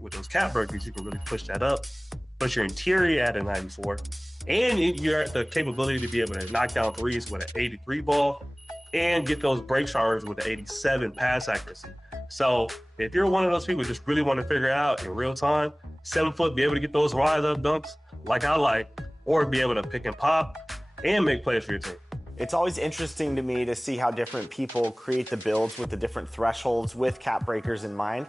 With those cap breakers, you can really push that up, push your interior at a 94, and you're at the capability to be able to knock down threes with an 83 ball and get those break showers with an 87 pass accuracy. So if you're one of those people who just really want to figure it out in real time, 7 foot, be able to get those rise up dunks like I like, or be able to pick and pop and make plays for your team. It's always interesting to me to see how different people create the builds with the different thresholds with cap breakers in mind.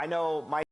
I know my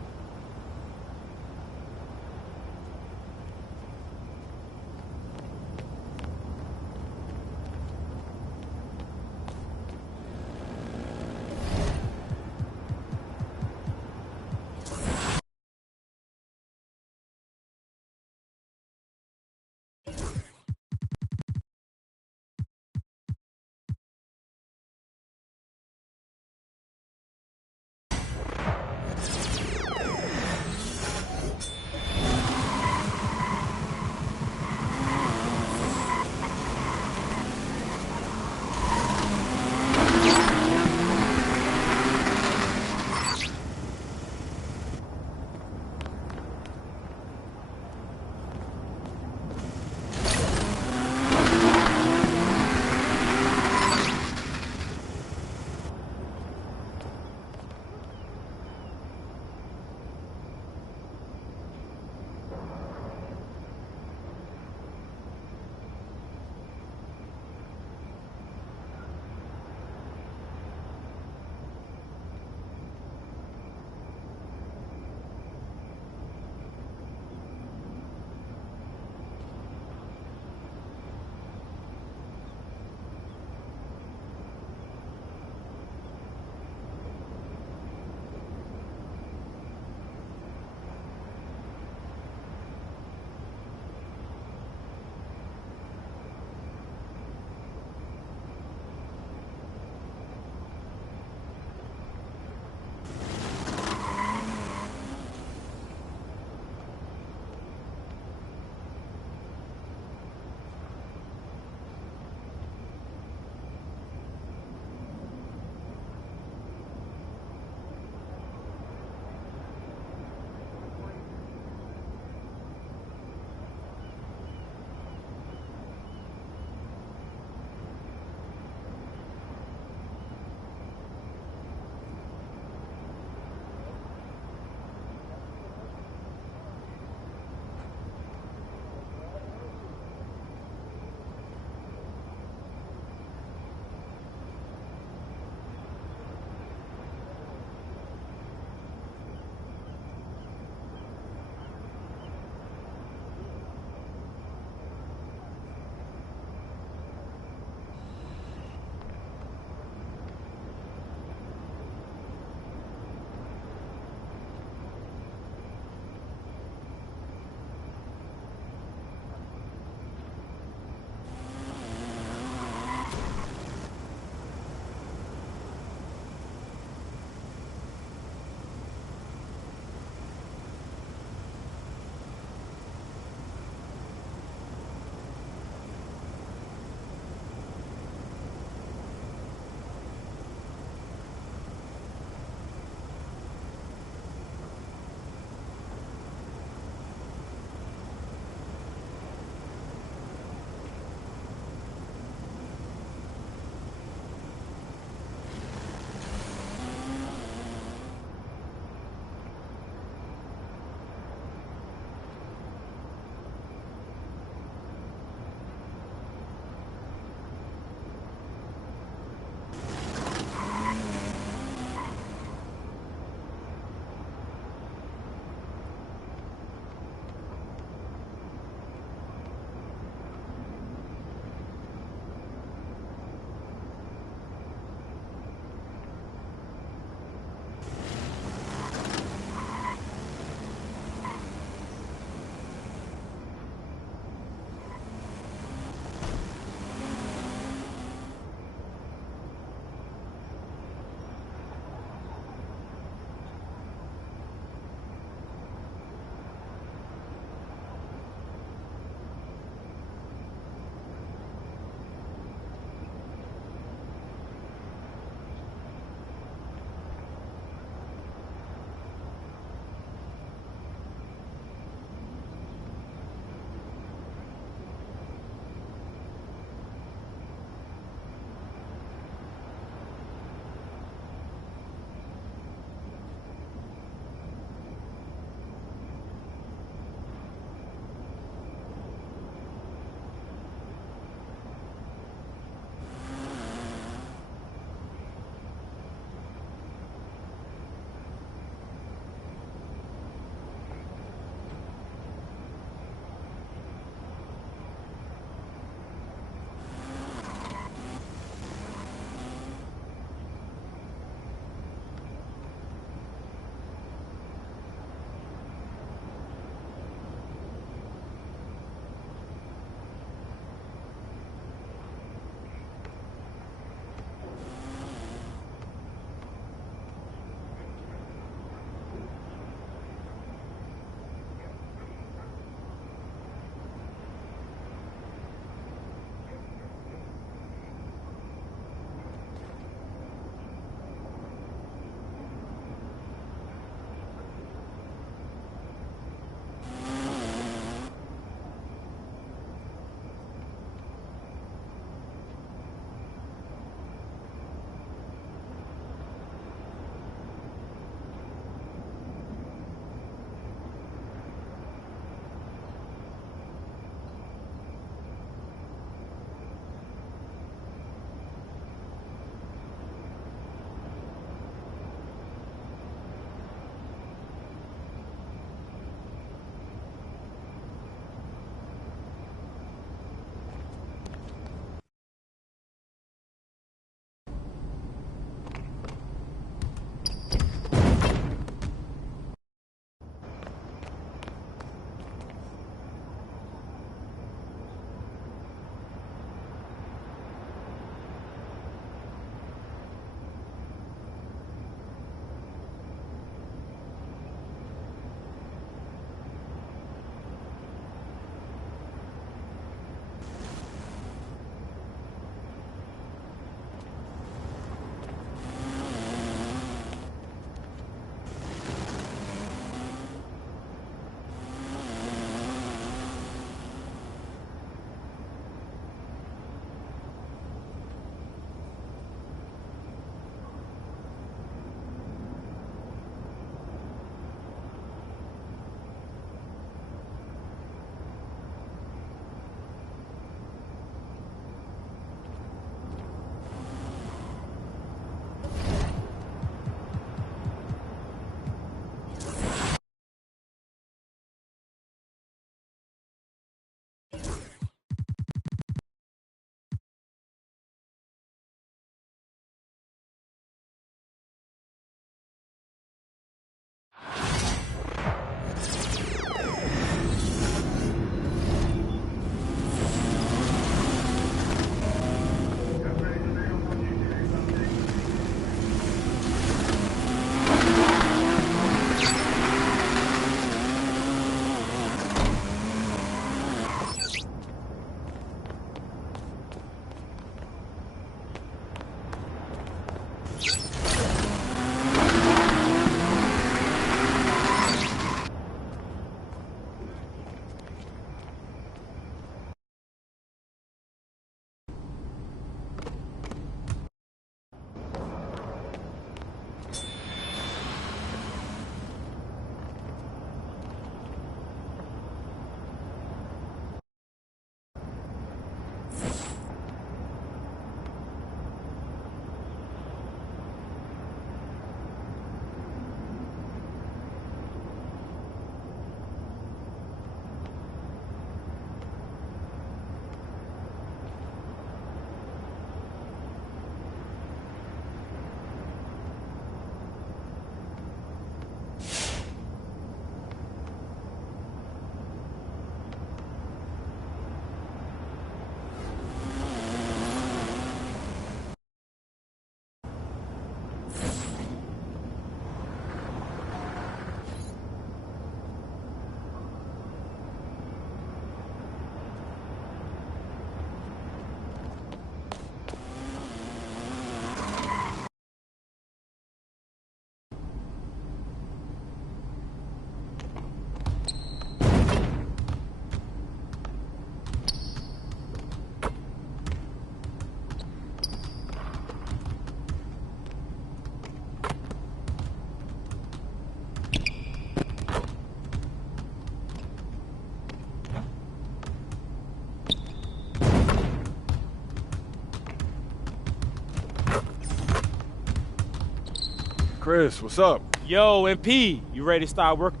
Chris, what's up? Yo, MP, you ready to start working?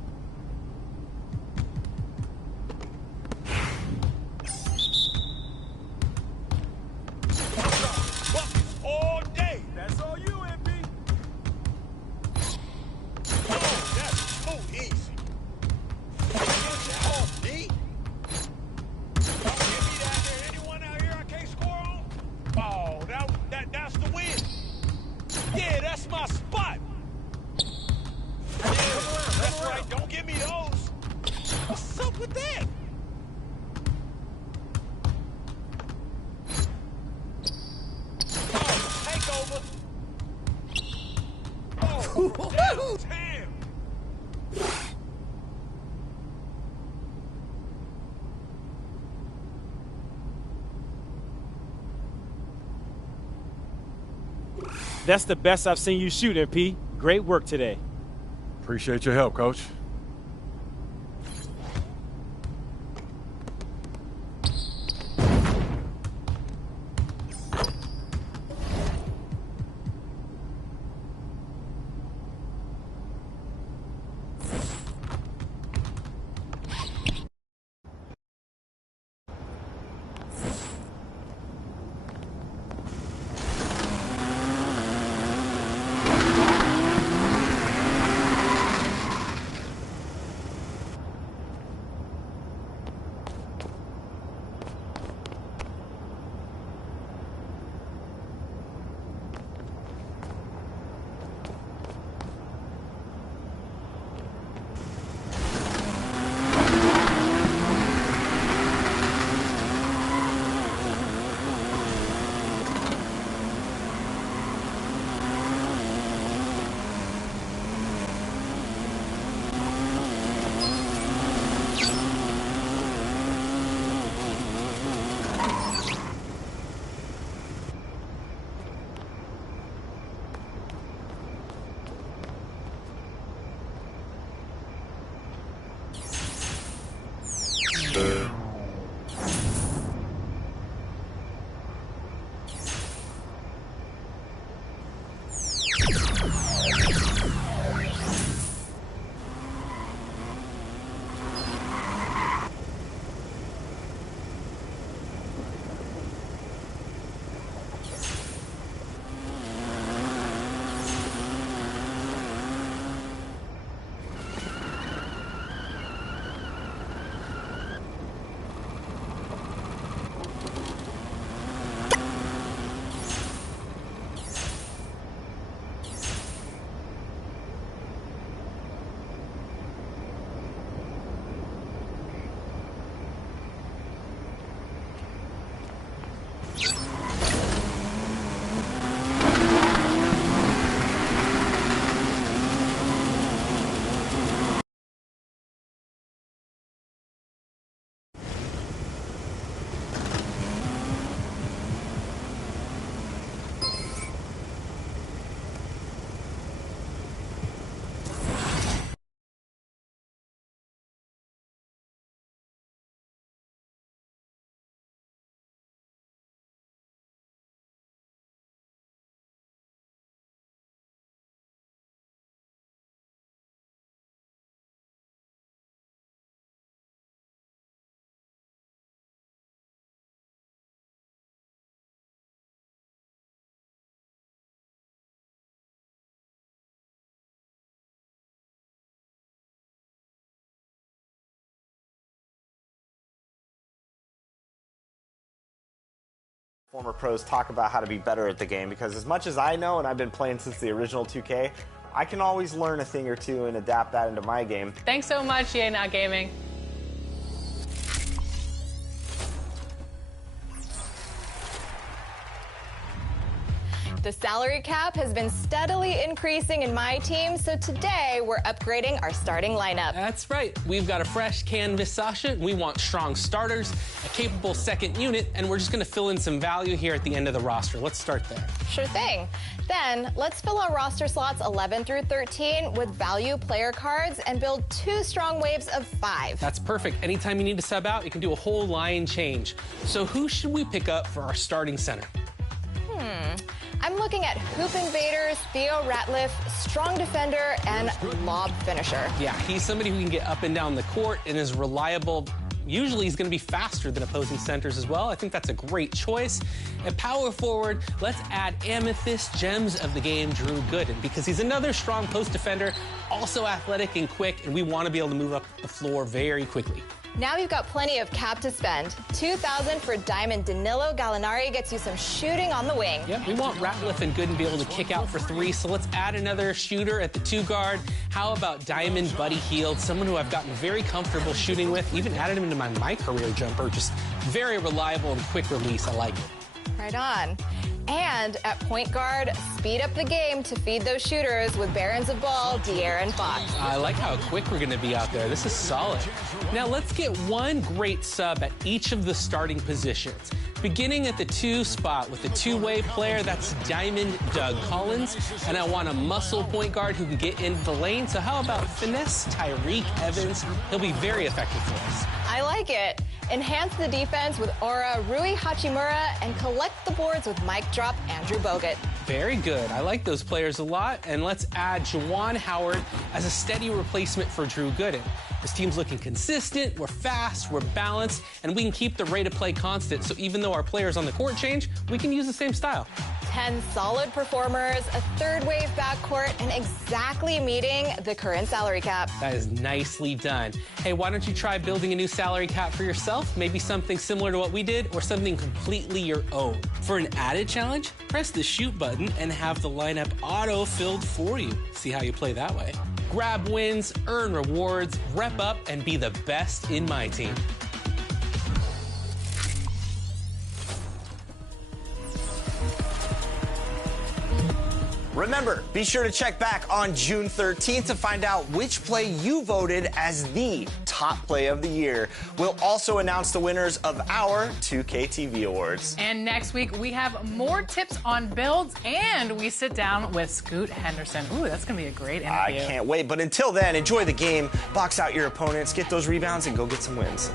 All day. That's all you, MP. Oh, that's too easy. Off, D. Don't give me that. There anyone out here I can't score on? Oh, that's the win. Yeah, that's my spot. Yeah, that's right. Don't give me those. What's up with that? Oh, takeover. Oh, damn. That's the best I've seen you shoot, MP. Great work today. Appreciate your help, Coach. Former pros talk about how to be better at the game, because as much as I know, and I've been playing since the original 2K, I can always learn a thing or two and adapt that into my game. Thanks so much, EA Not Gaming. The salary cap has been steadily increasing in my team, so today we're upgrading our starting lineup. That's right. We've got a fresh canvas Sasha. We want strong starters, a capable second unit, and we're just going to fill in some value here at the end of the roster. Let's start there. Sure thing. Then let's fill our roster slots 11 through 13 with value player cards and build 2 strong waves of 5. That's perfect. Anytime you need to sub out, you can do a whole line change. So who should we pick up for our starting center? I'm looking at hoop invaders, Theo Ratliff, strong defender, and lob finisher. Yeah, he's somebody who can get up and down the court and is reliable. Usually he's going to be faster than opposing centers as well. I think that's a great choice. At power forward, let's add Amethyst Gems of the game, Drew Gooden, because he's another strong post defender, also athletic and quick, and we want to be able to move up the floor very quickly. Now you've got plenty of cap to spend. $2,000 for Diamond Danilo Gallinari gets you some shooting on the wing. Yeah, we want Ratliff and Gooden to be able to kick out for three, so let's add another shooter at the 2 guard. How about Diamond Buddy Hield, someone who I've gotten very comfortable shooting with, even added him into my career jumper, just very reliable and quick release. I like it. Right on. And at point guard, speed up the game to feed those shooters with Barons of Ball, De'Aaron Fox. I like how quick we're going to be out there. This is solid. Now let's get one great sub at each of the starting positions. Beginning at the 2 spot with the two-way player, that's Diamond Doug Collins. And I want a muscle point guard who can get into the lane. So how about finesse Tyreke Evans? He'll be very effective for us. I like it. Enhance the defense with Aura Rui Hachimura and collect the boards with Mic Drop Andrew Bogut. Very good. I like those players a lot. And let's add Juwan Howard as a steady replacement for Drew Gooden. This team's looking consistent, we're fast, we're balanced, and we can keep the rate of play constant. So even though our players on the court change, we can use the same style. 10 solid performers, a third-wave backcourt, and exactly meeting the current salary cap. That is nicely done. Hey, why don't you try building a new salary cap for yourself? Maybe something similar to what we did, or something completely your own. For an added challenge, press the shoot button and have the lineup auto-filled for you. See how you play that way. Grab wins, earn rewards, rep up, and be the best in my team. Remember, be sure to check back on June 13th to find out which play you voted as the top play of the year. We'll also announce the winners of our 2K TV Awards. And next week, we have more tips on builds, and we sit down with Scoot Henderson. Ooh, that's going to be a great interview. I can't wait. But until then, enjoy the game, box out your opponents, get those rebounds, and go get some wins.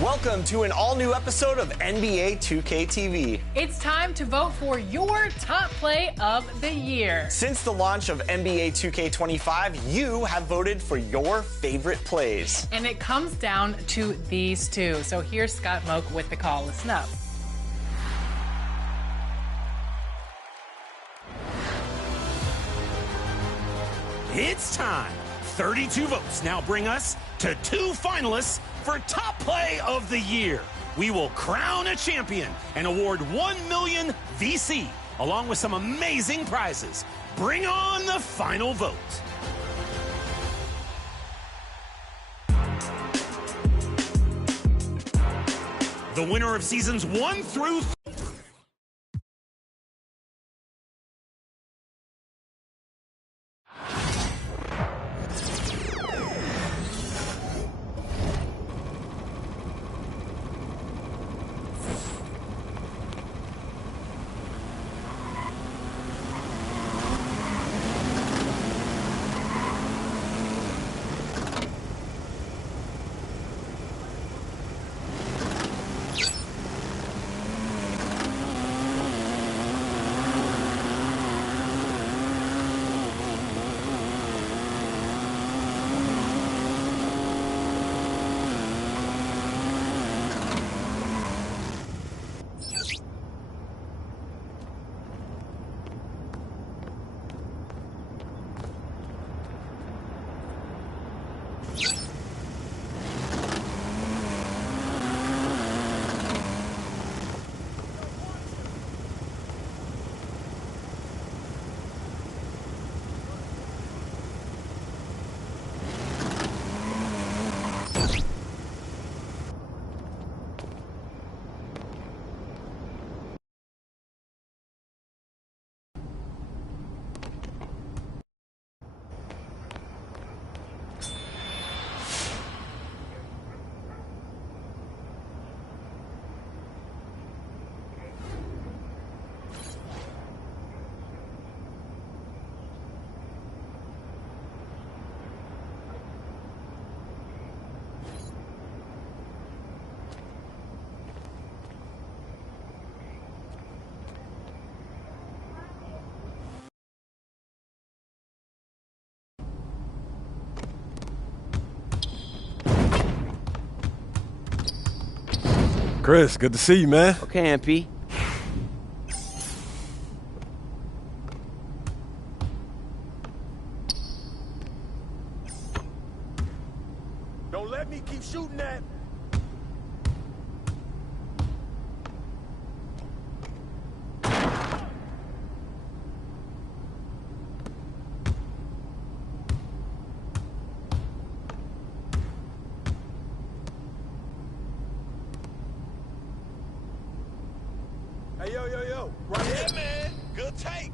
Welcome to an all-new episode of NBA 2K TV. It's time to vote for your top play of the year. Since the launch of NBA 2K25, you have voted for your favorite plays. And it comes down to these two. So here's Scott Moak with the call. Listen up. It's time. 32 votes now bring us to 2 finalists for Top Play of the Year. We will crown a champion and award 1 million VC, along with some amazing prizes. Bring on the final vote. The winner of seasons 1 through 3. Chris, good to see you, man. Okay, MP. Don't let me keep shooting that. Hey, yo. Right here, man. Good take.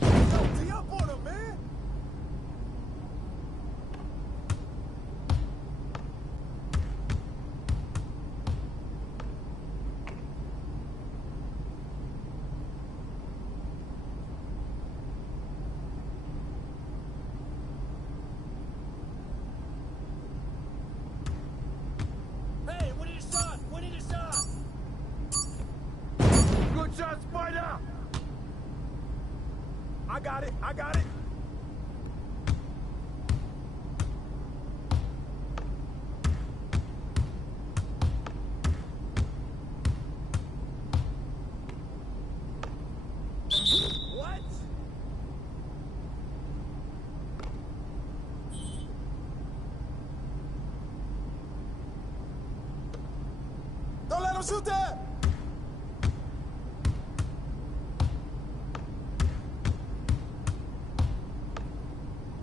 Tee up on him, man. Hey, we need a shot. We need a shot. Good shot, Spider. I got it. What? Don't let him shoot that.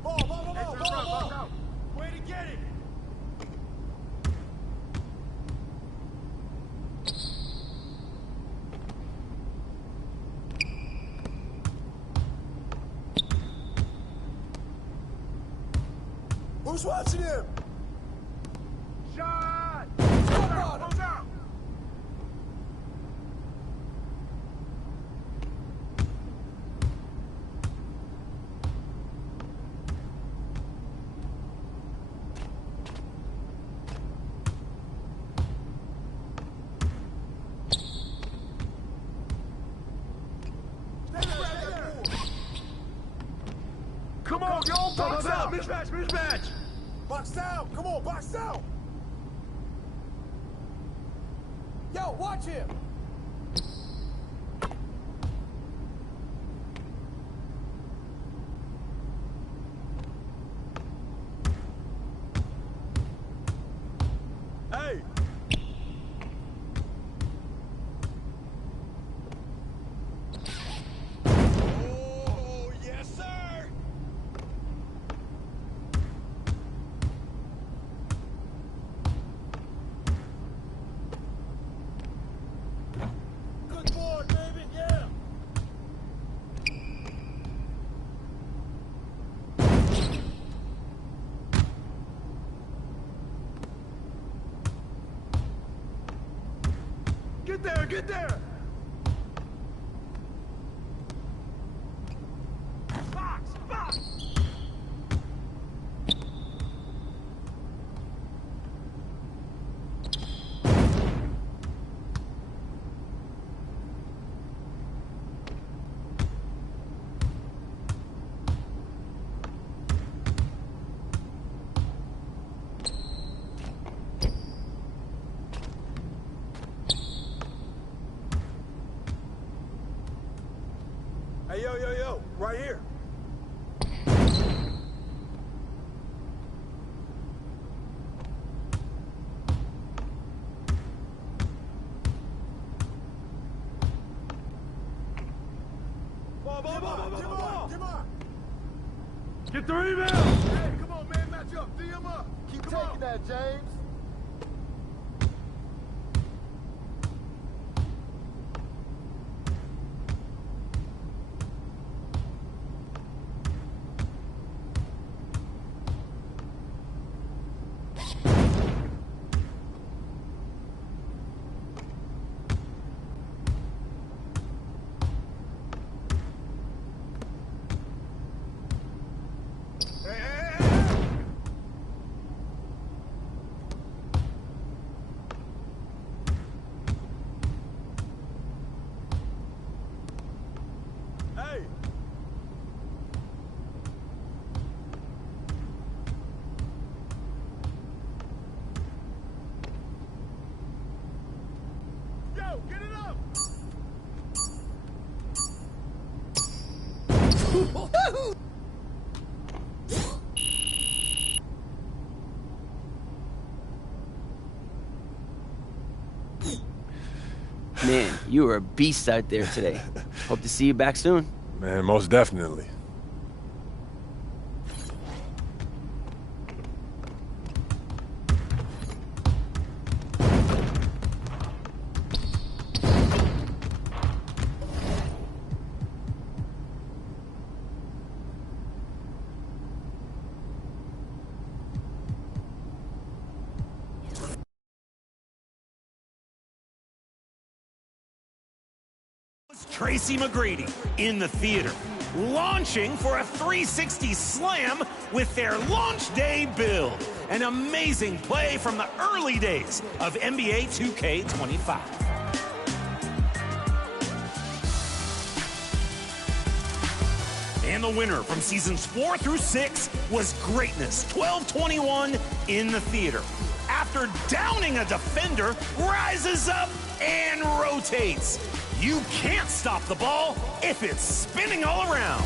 Ball. Way to get it. Who's watching him? Shot! Close out! Come on, yo, box out! Mismatch! Box out! Come on, box out! Yo, watch him! Hey! Oh, yes, sir! Good board, baby, yeah! Get there! Box! Hey, yo, right here. Ball. Get the rebound. Hey, come on, man, match up. D him up. Keep taking that, James. Hey. Hey! Yo, get it up! Man, you were a beast out there today. Hope to see you back soon. Man, most definitely. Tracy McGrady in the theater, launching for a 360 slam with their launch day build. An amazing play from the early days of NBA 2K25. And the winner from seasons 4 through 6 was Greatness 1221 in the theater. After downing a defender, rises up and rotates. You can't stop the ball if it's spinning all around.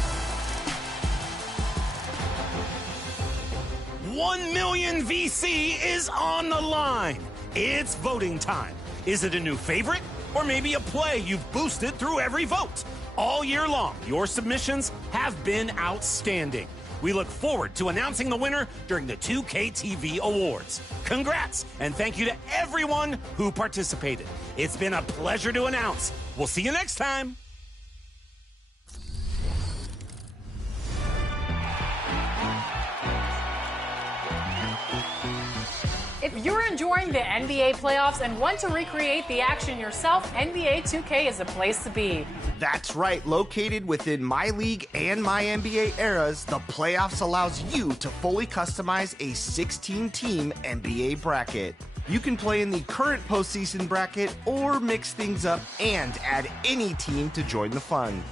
1 million VC is on the line. It's voting time. Is it a new favorite or maybe a play you've boosted through every vote? All year long, your submissions have been outstanding. We look forward to announcing the winner during the 2K TV Awards. Congrats, and thank you to everyone who participated. It's been a pleasure to announce. We'll see you next time. If you're enjoying the NBA playoffs and want to recreate the action yourself, NBA 2K is the place to be. That's right. Located within My League and My NBA eras, the playoffs allows you to fully customize a 16-team NBA bracket. You can play in the current postseason bracket or mix things up and add any team to join the fun.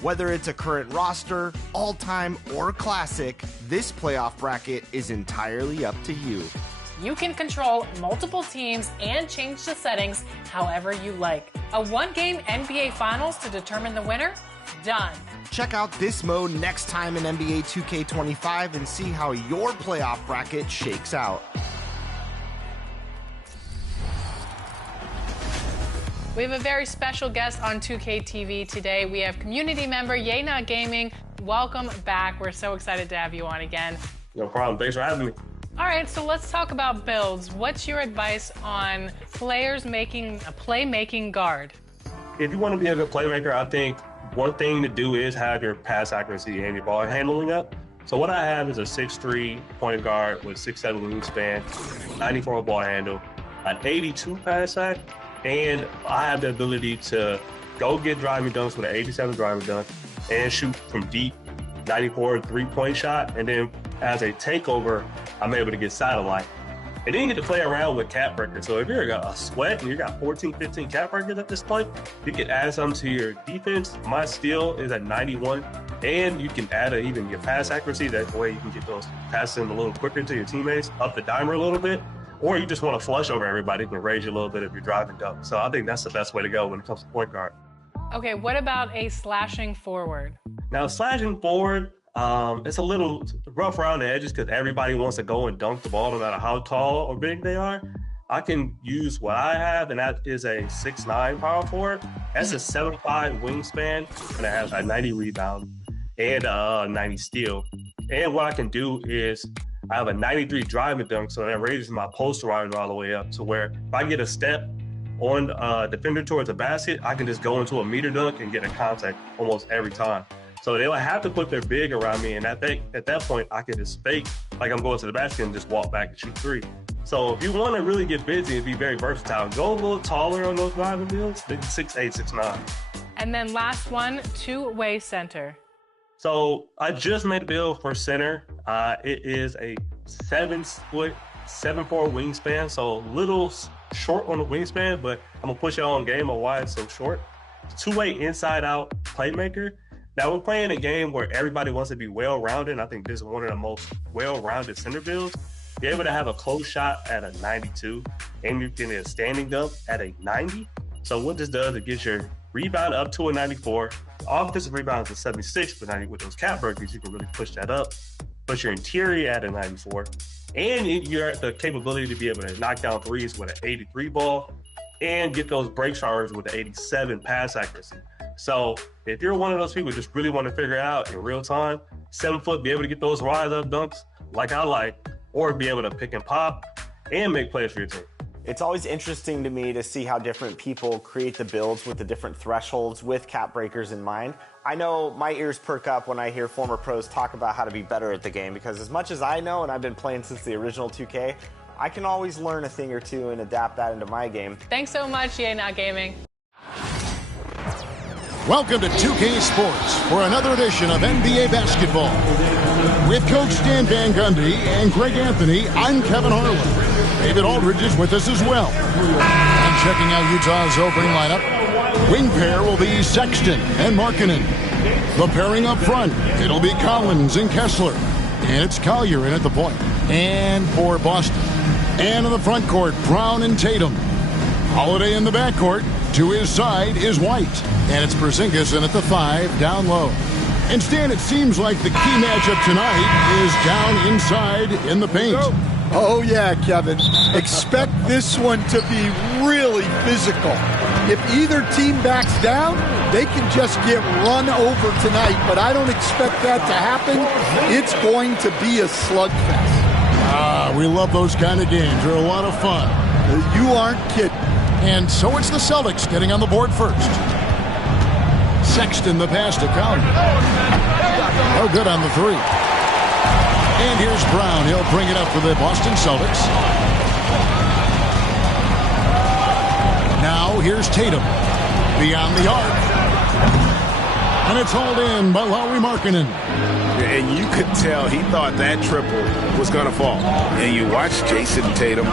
Whether it's a current roster, all-time, or classic, this playoff bracket is entirely up to you. You can control multiple teams and change the settings however you like. A one-game NBA Finals to determine the winner? Done. Check out this mode next time in NBA 2K25 and see how your playoff bracket shakes out. We have a very special guest on 2K TV today. We have community member Yena Gaming. Welcome back. We're so excited to have you on again. No problem. Thanks for having me. All right, so let's talk about builds. What's your advice on players making a playmaking guard? If you want to be a good playmaker, I think one thing to do is have your pass accuracy and your ball handling up. So what I have is a 6'3" point guard with 6'7" wingspan, 94 ball handle, an 82 pass sack, and I have the ability to go get driving dunks with an 87 driving dunk and shoot from deep, 94 3-point shot, and then as a takeover, I'm able to get satellite. And then you get to play around with cap breakers. So if you're a sweat and you got 14, 15 cap breakers at this point, you can add some to your defense. My steal is at 91, and you can add even your pass accuracy. That way you can get those passes in a little quicker to your teammates, up the dimer a little bit. Or you just want to flush over everybody, you can raise you a little bit if you're driving dunk. So I think that's the best way to go when it comes to point guard. Okay, what about a slashing forward? Now, slashing forward, it's a little rough around the edges because everybody wants to go and dunk the ball no matter how tall or big they are. I can use what I have, and that is a 6'9" power forward. That's a 7'5" wingspan, and it has a 90 rebound and a 90 steal. And what I can do is I have a 93 driving dunk, so that raises my posterizer all the way up to where if I get a step on defender towards the basket, I can just go into a meter dunk and get a contact almost every time. So they'll have to put their big around me, and at that point, I can just fake like I'm going to the basket and just walk back and shoot three. So if you want to really get busy and be very versatile, go a little taller on those driving builds, maybe 6'8", 6'9". And then last one, two-way center. So I just made a build for center. It is a 7'4" wingspan, so a little short on the wingspan, but I'm gonna push it on game of why it's so short. Two-way inside-out playmaker. Now, we're playing a game where everybody wants to be well-rounded, and I think this is one of the most well-rounded center builds. You're able to have a close shot at a 92, and you can get a standing dunk at a 90. So what this does, it gets your rebound up to a 94. Offensive rebounds to 76, but with those cap breakers, you can really push that up. Put your interior at a 94. And you're at the capability to be able to knock down threes with an 83 ball and get those break showers with an 87 pass accuracy. So if you're one of those people who just really want to figure it out in real time, 7 foot, be able to get those rise up dunks like I like, or be able to pick and pop and make plays for your team. It's always interesting to me to see how different people create the builds with the different thresholds with cap breakers in mind. I know my ears perk up when I hear former pros talk about how to be better at the game, because as much as I know, and I've been playing since the original 2K, I can always learn a thing or two and adapt that into my game. Thanks so much, EA Not Gaming. Welcome to 2K Sports for another edition of NBA basketball. With Coach Stan Van Gundy and Greg Anthony, I'm Kevin Harlan. David Aldridge is with us as well. And checking out Utah's opening lineup, wing pair will be Sexton and Markkanen. The pairing up front, it'll be Collins and Kessler. And it's Collier in at the point. And for Boston. And in the front court, Brown and Tatum. Holiday in the backcourt. To his side is White. And it's Porzingis in at the 5, down low. And Stan, it seems like the key matchup tonight is down inside in the paint. Oh, yeah, Kevin. Expect this one to be really physical. If either team backs down, they can just get run over tonight, but I don't expect that to happen. It's going to be a slugfest. Ah, we love those kind of games. They're a lot of fun. You aren't kidding. And so it's the Celtics getting on the board first. Sexton the pass to Collier. No good on the 3. And here's Brown. He'll bring it up for the Boston Celtics. Now here's Tatum. Beyond the arc. And it's hauled in by Lauri Markkanen. And you could tell he thought that triple was going to fall. And you watch Jason Tatum,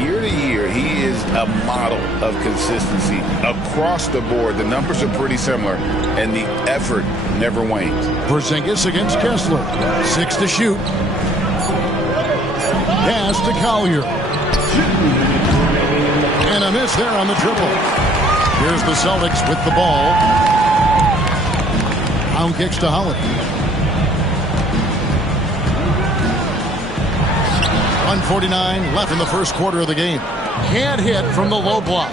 year to year, he is a model of consistency. Across the board, the numbers are pretty similar, and the effort never wanes. Porzingis against Kessler. 6 to shoot. Pass to Collier. And a miss there on the triple. Here's the Celtics with the ball. Pound kicks to Holiday. 1:49 left in the first quarter of the game. Can't hit from the low block.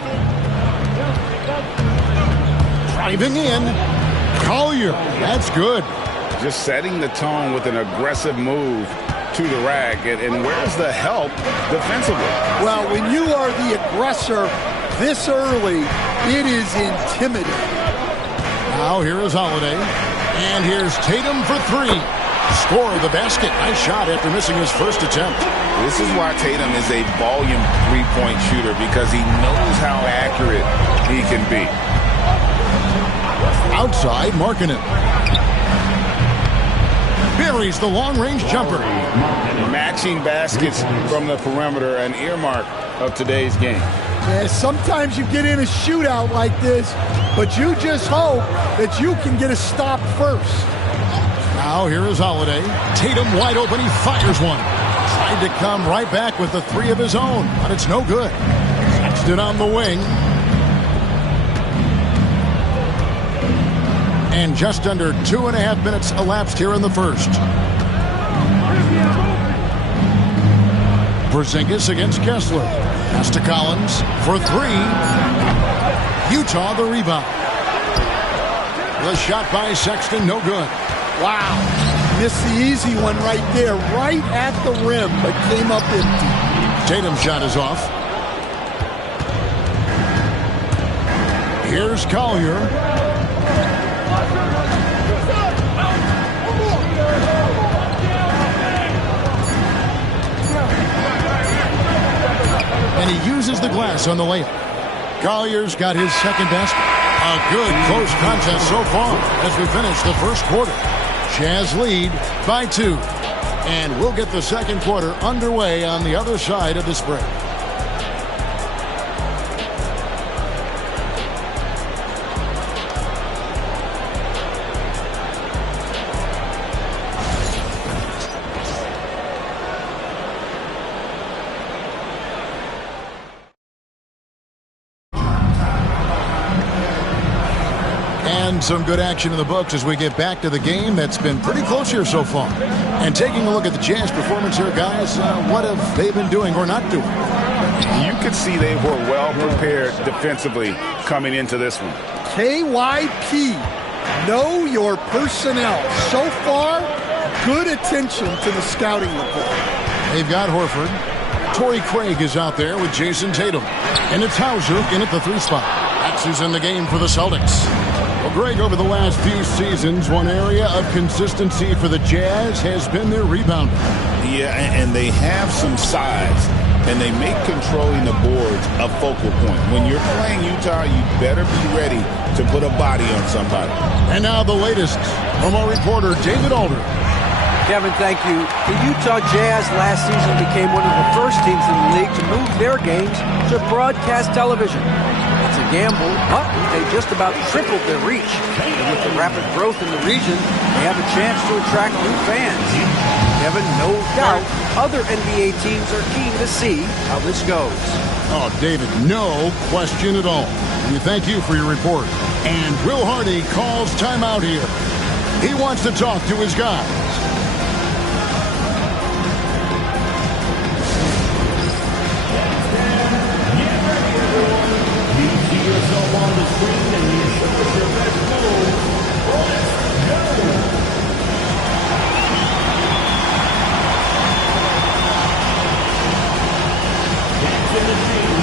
Driving in. Collier. That's good. Just setting the tone with an aggressive move to the rack. And where's the help defensively? Well, when you are the aggressor this early, it is intimidating. Now here is Holiday. And here's Tatum for 3. Score the basket. Nice shot after missing his first attempt. This is why Tatum is a volume three-point shooter, because he knows how accurate he can be. Outside, Markkanen. Buries the long-range jumper. Matching baskets from the perimeter, an earmark of today's game. Yeah, sometimes you get in a shootout like this, but you just hope that you can get a stop first. Now here is Holiday. Tatum wide open. He fires one. Tried to come right back with the 3 of his own, but it's no good. Sexton on the wing. And just under 2.5 minutes elapsed here in the first. Porzingis against Kessler. Pass to Collins for 3. Utah the rebound. The shot by Sexton, no good. Wow. Missed the easy one right there, right at the rim, but came up empty. Tatum's shot is off. Here's Collier. And he uses the glass on the layup. Collier's got his second basket. A good close contest so far as we finish the first quarter. Jazz lead by 2. And we'll get the second quarter underway on the other side of this break. And some good action in the books as we get back to the game that's been pretty close here so far. And taking a look at the Jazz performance here, guys, what have they been doing or not doing? You could see they were well prepared defensively coming into this one. KYP, know your personnel. So far, good attention to the scouting report. They've got Horford. Torrey Craig is out there with Jason Tatum. And it's Hauser in at the 3 spot. That's who's in the game for the Celtics. Well, Greg, over the last few seasons, one area of consistency for the Jazz has been their rebounding. Yeah, and they have some size, and they make controlling the boards a focal point. When you're playing Utah, you better be ready to put a body on somebody. And now the latest from our reporter, David Alder. Kevin, thank you. The Utah Jazz last season became one of the first teams in the league to move their games to broadcast television. It's a gamble, but they just about tripled their reach. And with the rapid growth in the region, they have a chance to attract new fans. Kevin, no doubt, other NBA teams are keen to see how this goes. Oh, David, no question at all. We thank you for your report. And Will Hardy calls timeout here. He wants to talk to his guys. On the screen and you show us your best move. Let's go. That's in the team.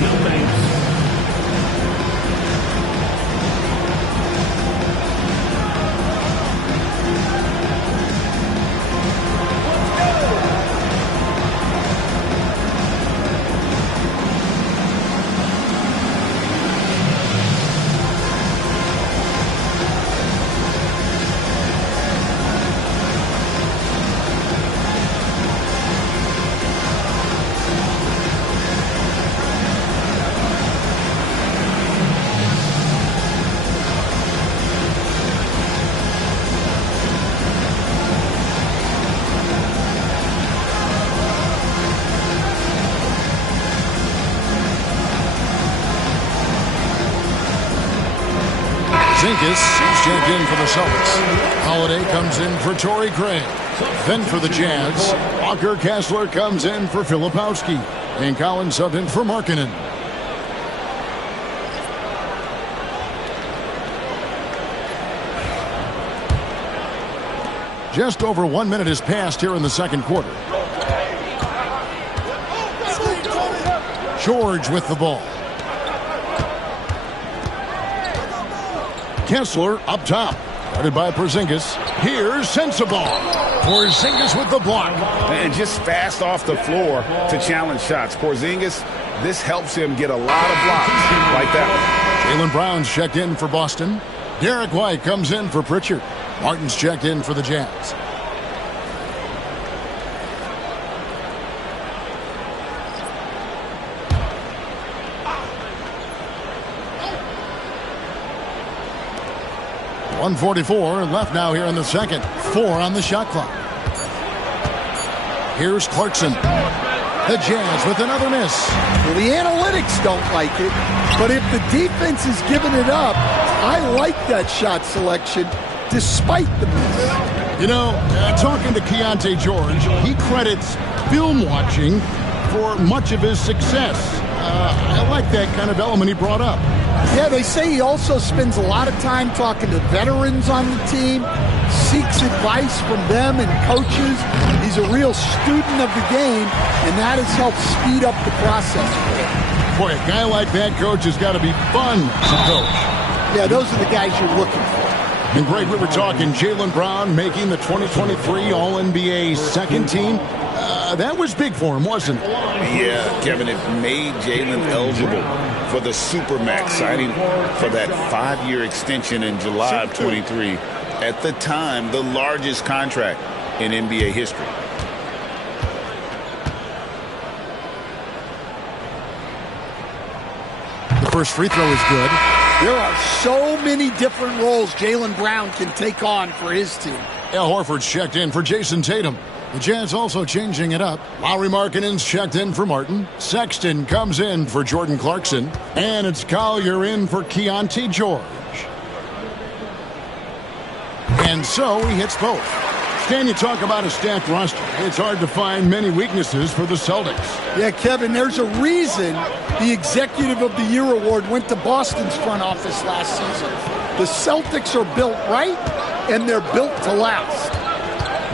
No thanks. Zinkas is checked in for the Celtics. Holiday comes in for Torrey Craig. Then for the Jazz, Walker Kessler comes in for Filipowski. And Collins subbed in for Markkanen. Just over 1 minute has passed here in the second quarter. George with the ball. Kessler up top. Guarded by Porzingis. Here's Sensabaugh. Porzingis with the block. And just fast off the floor to challenge shots. Porzingis, this helps him get a lot of blocks like that one. Jaylen Brown's checked in for Boston. Derek White comes in for Pritchard. Martin's checked in for the Jazz. .144 left now here in the second. 4 on the shot clock. Here's Clarkson. The Jazz with another miss. Well, the analytics don't like it, but if the defense is giving it up, I like that shot selection despite the miss. You know, talking to Keontae George, he credits film watching for much of his success. I like that kind of element he brought up. Yeah, they say he also spends a lot of time talking to veterans on the team, seeks advice from them and coaches. He's a real student of the game, and that has helped speed up the process. Boy, a guy like that, coach, has got to be fun to coach. Yeah, those are the guys you're looking for. And Greg, we were talking Jaylen Brown making the 2023 All-NBA second team. That was big for him, wasn't it? Yeah, Kevin, it made Jaylen eligible for the Supermax, signing for that 5-year extension in July of 23. At the time, the largest contract in NBA history. The first free throw is good. There are so many different roles Jaylen Brown can take on for his team. Al Horford's checked in for Jason Tatum. The Jazz also changing it up. Lauri Markkanen's checked in for Martin. Sexton comes in for Jordan Clarkson. And it's Collier in for Keontae George. And so he hits both. Can you talk about a stacked roster? It's hard to find many weaknesses for the Celtics. Yeah, Kevin, there's a reason the Executive of the Year award went to Boston's front office last season. The Celtics are built right, and they're built to last.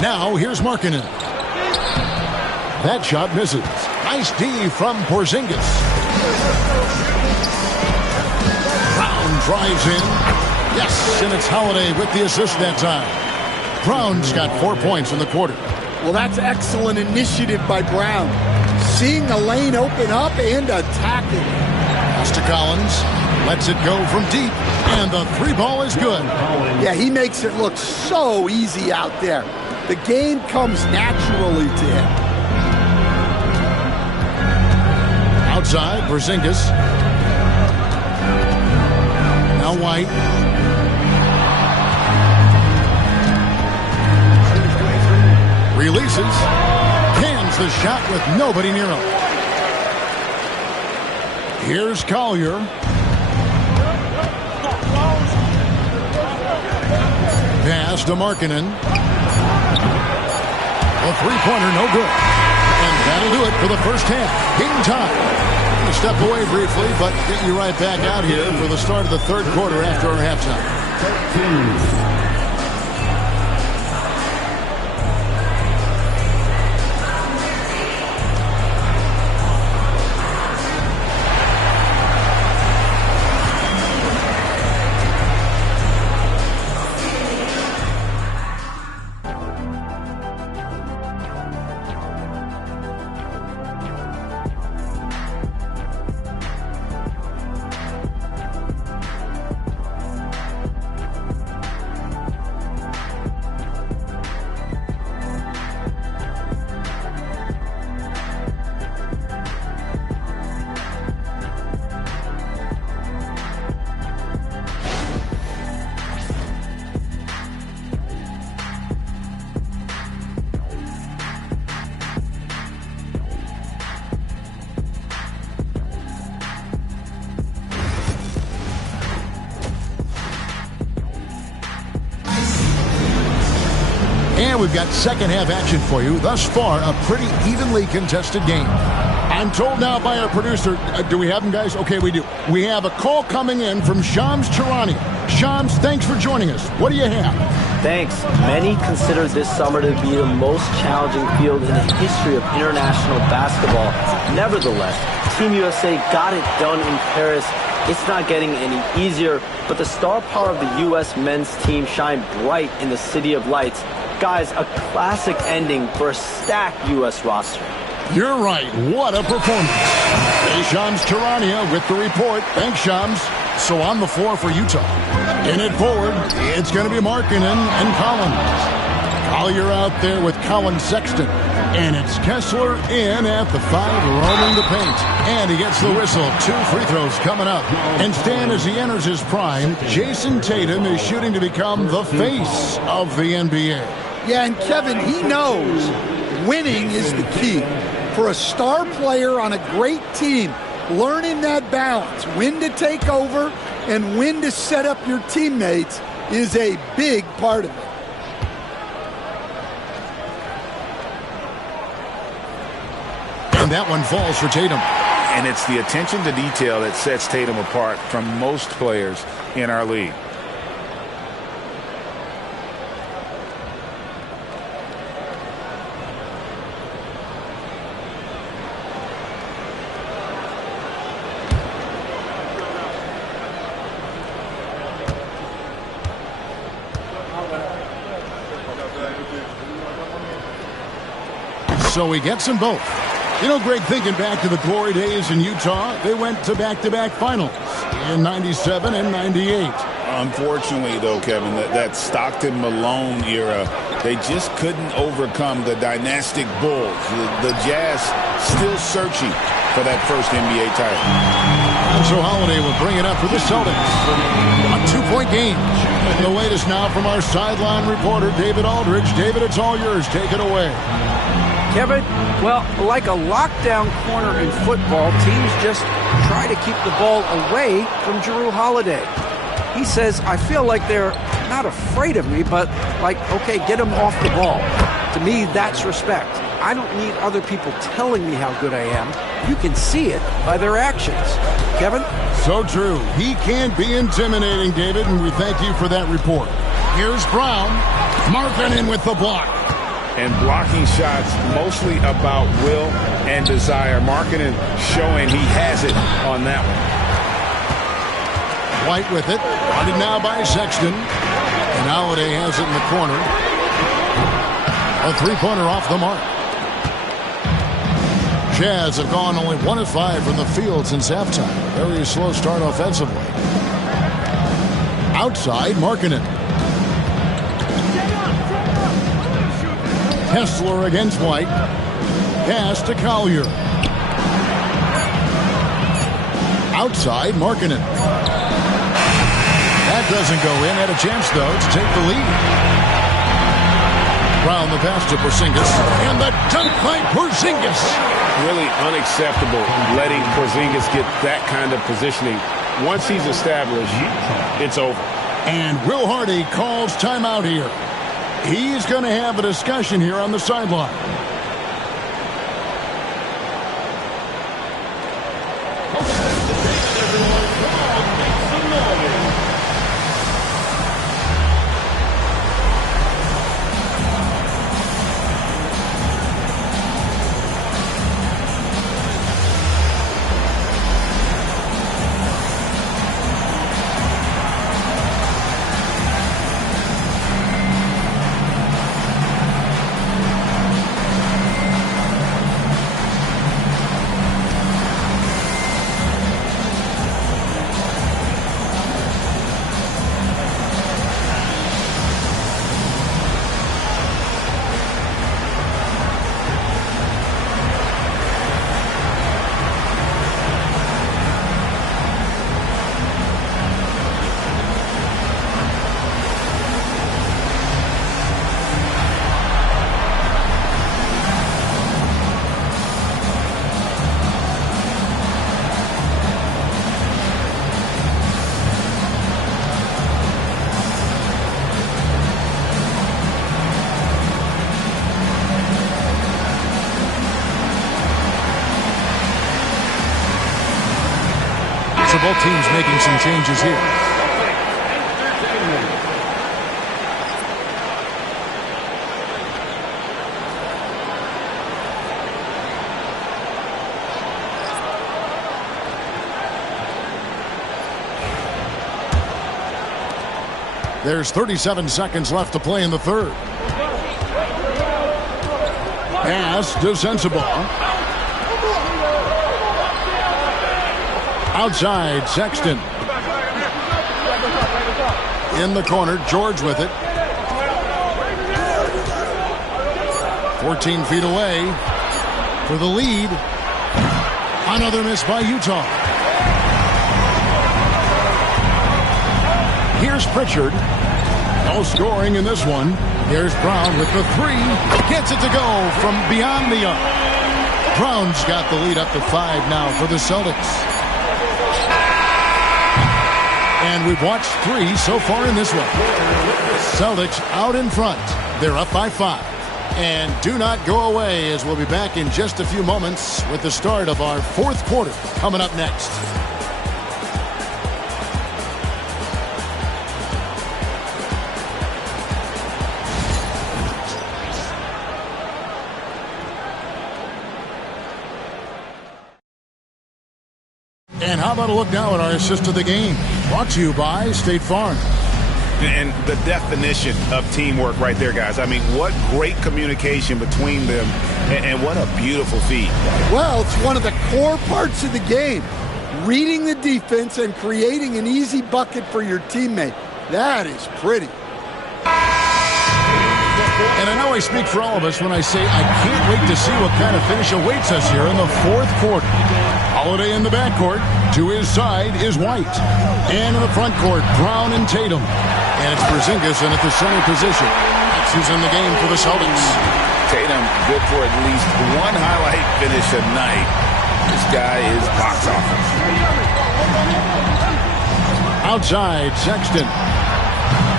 Now, here's Markkanen. That shot misses. Nice D from Porzingis. Brown drives in. Yes, and it's Holiday with the assist that time. Brown's got 4 points in the quarter. Well, that's excellent initiative by Brown. Seeing a lane open up and attacking. Pass to Collins. Lets it go from deep. And the three ball is good. Yeah, he makes it look so easy out there. The game comes naturally to him. Outside, Porzingis. Now White. Releases. Cans the shot with nobody near him. Here's Collier. Pass to Markkanen. A three-pointer, no good. And that'll do it for the first half. Game time. Going to step away briefly, but get you right back out here for the start of the third quarter after our halftime. And we've got second half action for you. Thus far, a pretty evenly contested game. I'm told now by our producer, do we have him, guys? Okay, we do. We have a call coming in from Shams Charania. Shams, thanks for joining us. What do you have? Thanks. Many consider this summer to be the most challenging field in the history of international basketball. Nevertheless, Team USA got it done in Paris. It's not getting any easier, but the star power of the U.S. men's team shined bright in the City of Lights. Guys, a classic ending for a stacked U.S. roster. You're right. What a performance. Hey, Shams Charania with the report. Thanks, Shams. So on the floor for Utah. In it forward, it's going to be Markkanen and Collins. Collier out there with Colin Sexton. And it's Kessler in at the 5, roaming the paint. And he gets the whistle. 2 free throws coming up. And Stan, as he enters his prime, Jason Tatum is shooting to become the face of the NBA. Yeah, and Kevin, he knows winning is the key. For a star player on a great team, learning that balance, when to take over and when to set up your teammates, is a big part of it. And that one falls for Tatum. And it's the attention to detail that sets Tatum apart from most players in our league. So he gets them both. You know, Greg, thinking back to the glory days in Utah, they went to back-to-back finals in 97 and 98. Unfortunately, though, Kevin, that Stockton-Malone era, they just couldn't overcome the dynastic Bulls. The Jazz still searching for that first NBA title. And so Holiday will bring it up for the Celtics. A 2-point game. And the latest now from our sideline reporter, David Aldridge. David, it's all yours. Take it away. Kevin, well, like a lockdown corner in football, teams just try to keep the ball away from Jrue Holiday. He says, I feel like they're not afraid of me, but like, okay, get him off the ball. To me, that's respect. I don't need other people telling me how good I am. You can see it by their actions. Kevin? So true. He can be intimidating, David, and we thank you for that report. Here's Brown. Markkanen with the block. And blocking shots mostly about will and desire. Markkanen showing he has it on that one. White with it. Guarded now by Sexton. And Holiday has it in the corner. A three-pointer off the mark. Jazz have gone only 1 of 5 from the field since halftime. Very slow start offensively. Outside, Markkanen. Kessler against White. Pass to Collier. Outside, Markkanen. That doesn't go in. Had a chance, though, to take the lead. Brown the pass to Porzingis. And the dunk by Porzingis. Really unacceptable letting Porzingis get that kind of positioning. Once he's established, it's over. And Will Hardy calls timeout here. He's going to have a discussion here on the sideline. Both teams making some changes here. There's 37 seconds left to play in the third. Pass to Sensabaugh. Outside, Sexton. In the corner, George with it. 14 feet away for the lead. Another miss by Utah. Here's Pritchard. No scoring in this one. Here's Brown with the three. Gets it to go from beyond the arc. Brown's got the lead up to 5 now for the Celtics. And we've watched 3 so far in this one. Celtics out in front. They're up by 5. And do not go away, as we'll be back in just a few moments with the start of our fourth quarter coming up next. And how about a look now at our assist of the game? Brought to you by State Farm. And the definition of teamwork right there, guys. I mean, what great communication between them, and what a beautiful feat. Well, it's one of the core parts of the game. Reading the defense and creating an easy bucket for your teammate. That is pretty. And I know I speak for all of us when I say I can't wait to see what kind of finish awaits us here in the fourth quarter. Holiday in the backcourt. To his side is White. And in the front court, Brown and Tatum. And it's Porzingis in at the center position. That's who's in the game for the Celtics. Tatum good for at least one highlight finish a night. This guy is box office. Outside, Sexton.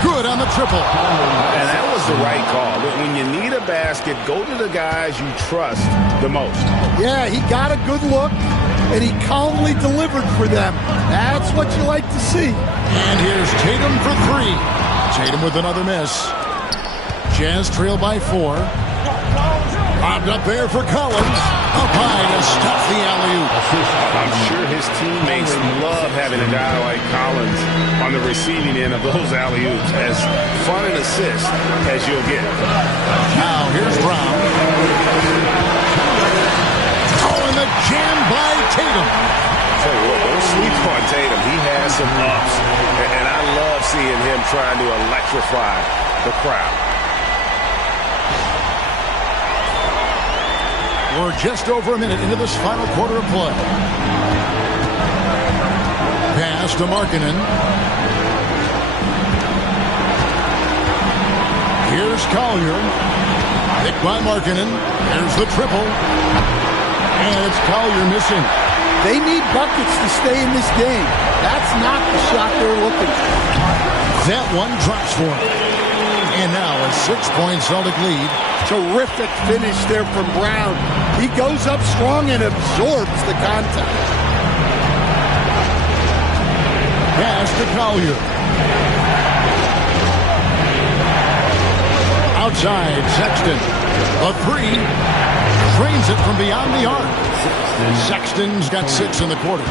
Good on the triple. And that was the right call. When you need a basket, go to the guys you trust the most. Yeah, he got a good look, and he calmly delivered for them. That's what you like to see. And here's Tatum for three. Tatum with another miss. Jazz trail by 4. Bobbed up there for Collins. Up high to stop the alley-oop. I'm sure his teammates love having a guy like Collins on the receiving end of those alley-oops. As fun an assist as you'll get. Now here's Brown. Oh, and the jam by Tatum. Tell you what, don't sleep on Tatum. He has some ups. And I love seeing him trying to electrify the crowd. We're just over a minute into this final quarter of play. Pass to Markkanen. Here's Collier. Picked by Markkanen. There's the triple. And it's Collier missing. They need buckets to stay in this game. That's not the shot they're looking for. That one drops for him. And now a 6-point Celtic lead. Terrific finish there from Brown. He goes up strong and absorbs the contact. Pass to Collier. Outside, Sexton. A 3. Trains it from beyond the arc. Sexton's got 6 in the quarter.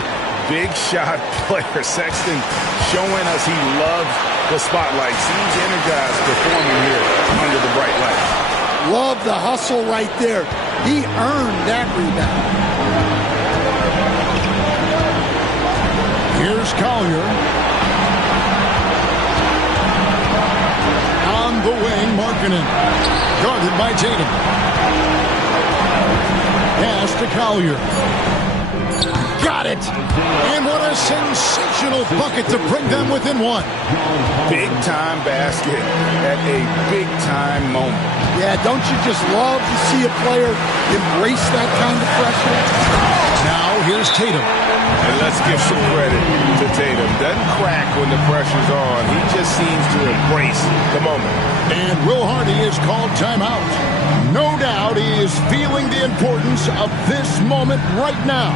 Big shot player. Sexton showing us he loves the spotlight. Seems energized performing here under the bright lights. Love the hustle right there. He earned that rebound. Here's Collier. On the wing, Markkanen. Guarded by Tatum. Pass to Collier. Got it! And what a sensational bucket to bring them within 1. Big-time basket at a big-time moment. Yeah, don't you just love to see a player embrace that kind of pressure? Now, here's Tatum. And let's give some credit to Tatum. Doesn't crack when the pressure's on. He just seems to embrace the moment. And Will Hardy is called timeout. No doubt he is feeling the importance of this moment right now.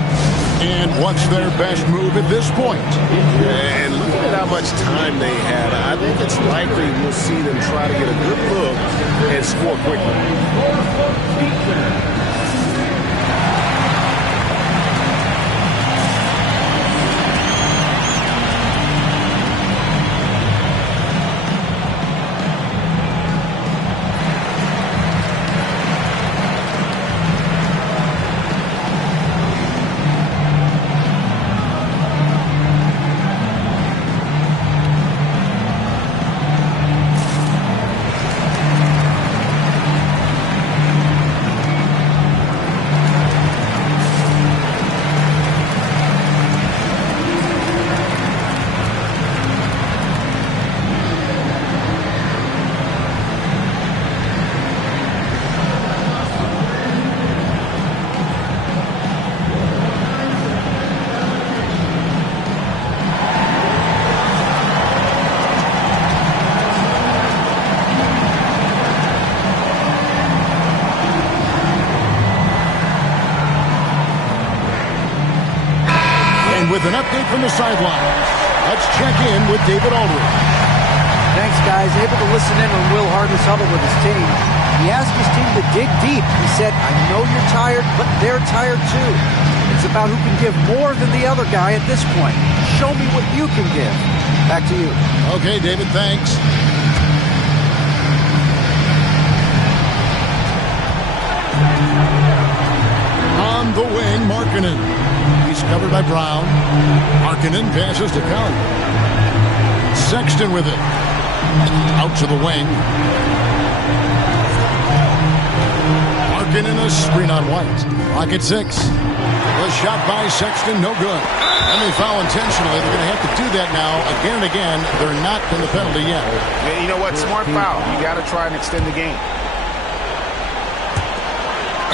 And what's their best move at this point? And looking at how much time they have, I think it's likely we'll see them try to get a good look and score quickly. With an update from the sidelines, let's check in with David Aldridge. Thanks, guys. Able to listen in on Will Hardy's huddle with his team. He asked his team to dig deep. He said, I know you're tired, but they're tired too. It's about who can give more than the other guy at this point. Show me what you can give. Back to you. Okay, David, thanks. On the wing, Markkanen. He's covered by Brown. Markkanen passes to Collier. Sexton with it. Out to the wing. Looking in a screen on White. Clock at 6. The shot by Sexton, no good. And they foul intentionally. They're going to have to do that now again and again. They're not in the penalty yet. Yeah, you know what? Smart foul. You got to try and extend the game.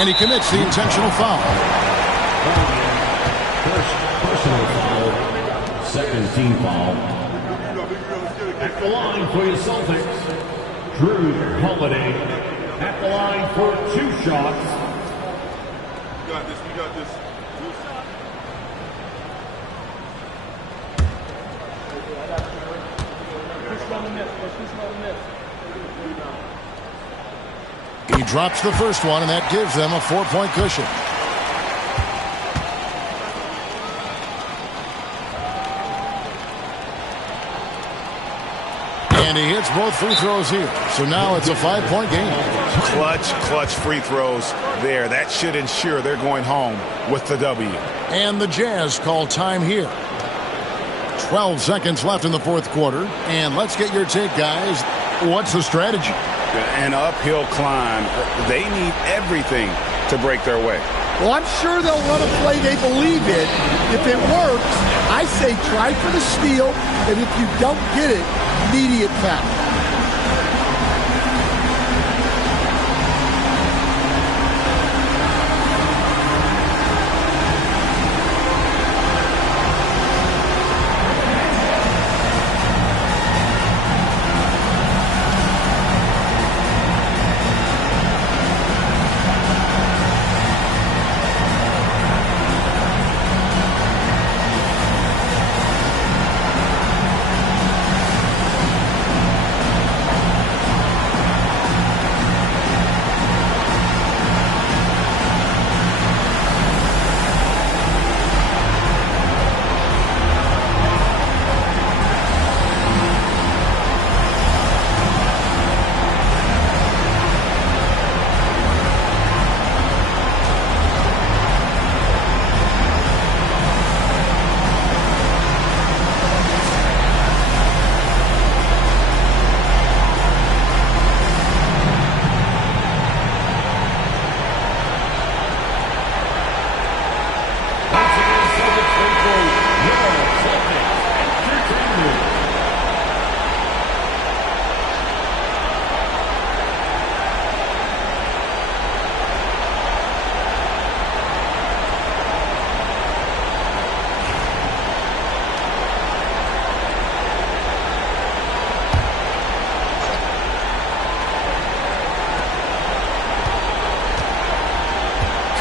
And he commits the intentional foul. First personal foul. Second team foul. At the line for the Celtics, Drew Holiday. At the line for 2 shots. We got this. He drops the first one, and that gives them a 4-point cushion. And he hits both free throws here. So now it's a 5-point game. Clutch free throws there. That should ensure they're going home with the W. And the Jazz call time here. 12 seconds left in the fourth quarter. And let's get your take, guys. What's the strategy? An uphill climb. They need everything to break their way. Well, I'm sure they'll run a play they believe in. If it works, I say try for the steal, and if you don't get it, immediate foul.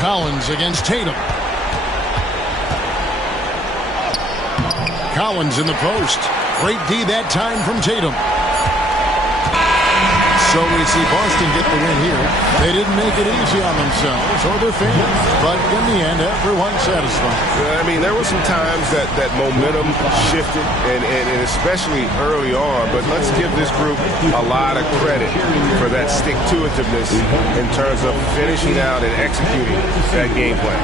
Collins against Tatum. Collins in the post. Great D that time from Tatum. So we see Boston get the win here. They didn't make it easy on themselves or their fans, but in the end, everyone's satisfied. I mean, there were some times that momentum shifted, and especially early on, but let's give this group a lot of credit for that stick-to-itiveness in terms of finishing out and executing that game plan.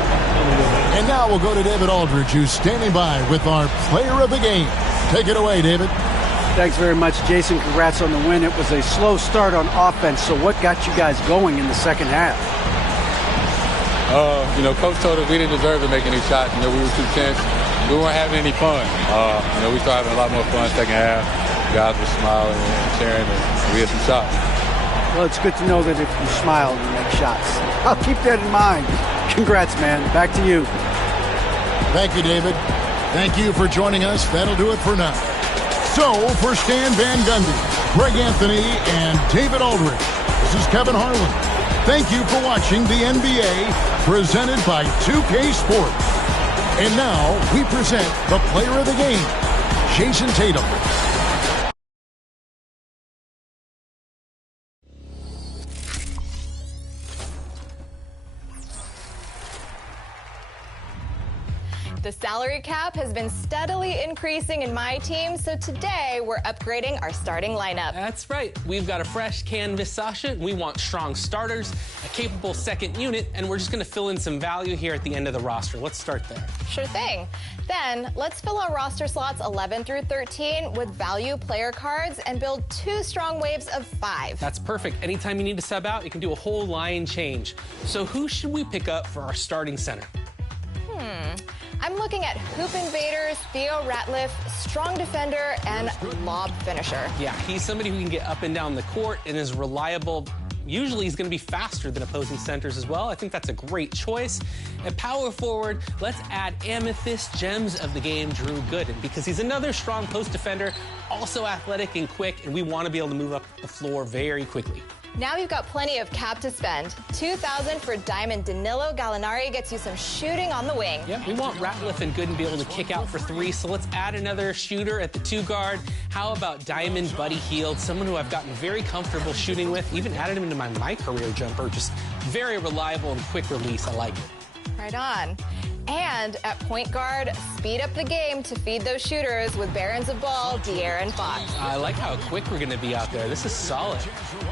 And now we'll go to David Aldridge, who's standing by with our player of the game. Take it away, David. Thanks very much, Jason. Congrats on the win. It was a slow start on offense, so what got you guys going in the second half? Coach told us we didn't deserve to make any shots. We were too tense. We weren't having any fun. We started having a lot more fun second half. Guys were smiling and cheering, and we had some shots. Well, it's good to know that if you smile, you make shots. I'll keep that in mind. Congrats, man. Back to you. Thank you, David. Thank you for joining us. That'll do it for now. So, for Stan Van Gundy, Greg Anthony, and David Aldridge, this is Kevin Harlan. Thank you for watching the NBA, presented by 2K Sports. And now, we present the player of the game, Jason Tatum. The salary cap has been steadily increasing in my team, so today we're upgrading our starting lineup. That's right. We've got a fresh canvas, Sasha, and we want strong starters, a capable second unit, and we're just going to fill in some value here at the end of the roster. Let's start there. Sure thing. Then let's fill our roster slots 11 through 13 with value player cards and build 2 strong waves of 5. That's perfect. Anytime you need to sub out, you can do a whole line change. So who should we pick up for our starting center? I'm looking at Hoop Invaders, Theo Ratliff, strong defender, and lob finisher. Yeah, he's somebody who can get up and down the court and is reliable. Usually he's going to be faster than opposing centers as well. I think that's a great choice. At power forward, let's add Amethyst Gems of the game, Drew Gooden, because he's another strong post defender, also athletic and quick, and we want to be able to move up the floor very quickly. Now you've got plenty of cap to spend. $2,000 for Diamond Danilo Gallinari gets you some shooting on the wing. Yep, we want Ratliff and Gooden to be able to kick out for 3, so let's add another shooter at the 2 guard. How about Diamond Buddy Hield, someone who I've gotten very comfortable shooting with, even added him into my career jumper. Just very reliable and quick release. I like it. Right on. And at point guard, speed up the game to feed those shooters with Barons of Ball, De'Aaron Fox. I like how quick we're going to be out there. This is solid.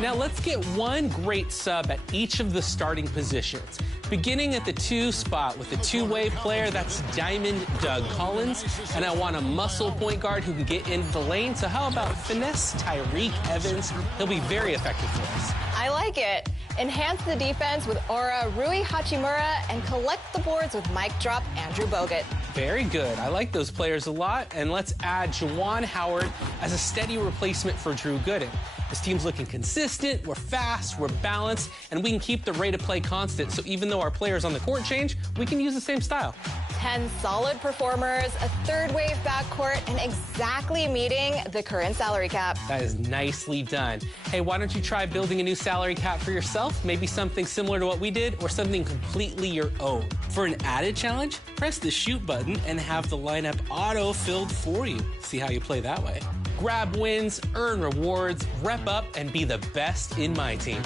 Now let's get one great sub at each of the starting positions. Beginning at the 2 spot with a 2-way player, that's Diamond Doug Collins. And I want a muscle point guard who can get into the lane. So how about finesse Tyreke Evans? He'll be very effective for us. I like it. Enhance the defense with Aura Rui Hachimura and collect the boards with Mic Drop Andrew Bogut. Very good. I like those players a lot. And let's add Juwan Howard as a steady replacement for Drew Gooden. This team's looking consistent, we're fast, we're balanced, and we can keep the rate of play constant. So even though our players on the court change, we can use the same style. 10 solid performers, a 3rd wave backcourt, and exactly meeting the current salary cap. That is nicely done. Hey, why don't you try building a new salary cap for yourself? Maybe something similar to what we did or something completely your own. For an added challenge, press the shoot button and have the lineup auto-filled for you. See how you play that way. Grab wins, earn rewards, rep up, and be the best in my team.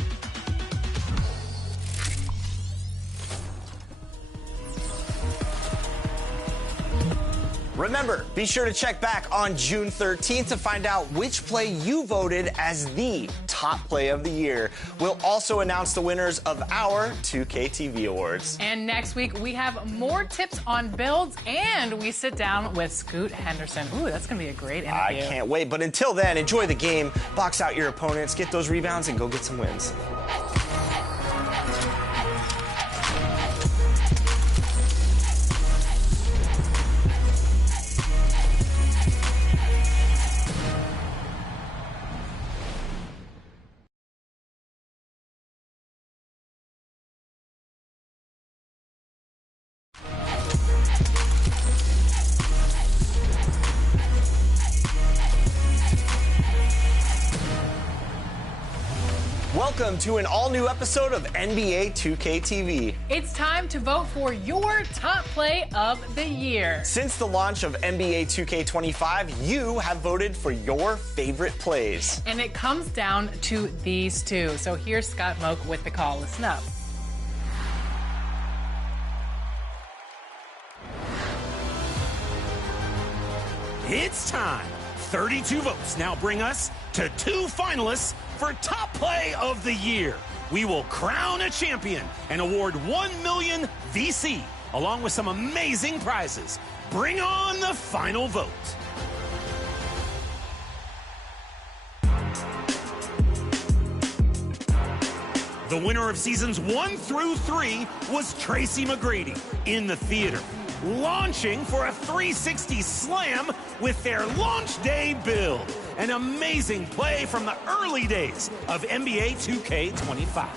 Remember, be sure to check back on June 13th to find out which play you voted as the top play of the year. We'll also announce the winners of our 2K TV Awards. And next week, we have more tips on builds, and we sit down with Scoot Henderson. Ooh, that's going to be a great interview. I can't wait. But until then, enjoy the game, box out your opponents, get those rebounds, and go get some wins. Welcome to an all-new episode of NBA 2K TV. It's time to vote for your top play of the year. Since the launch of NBA 2K25, you have voted for your favorite plays. And it comes down to these 2. So here's Scott Moak with the call. Listen up. It's time. 32 votes now bring us to 2 finalists for top play of the year. We will crown a champion and award 1 million VC along with some amazing prizes. Bring on the final vote. The winner of seasons 1 through 3 was Tracy McGrady in the theater, launching for a 360 slam with their launch day build. An amazing play from the early days of NBA 2K25.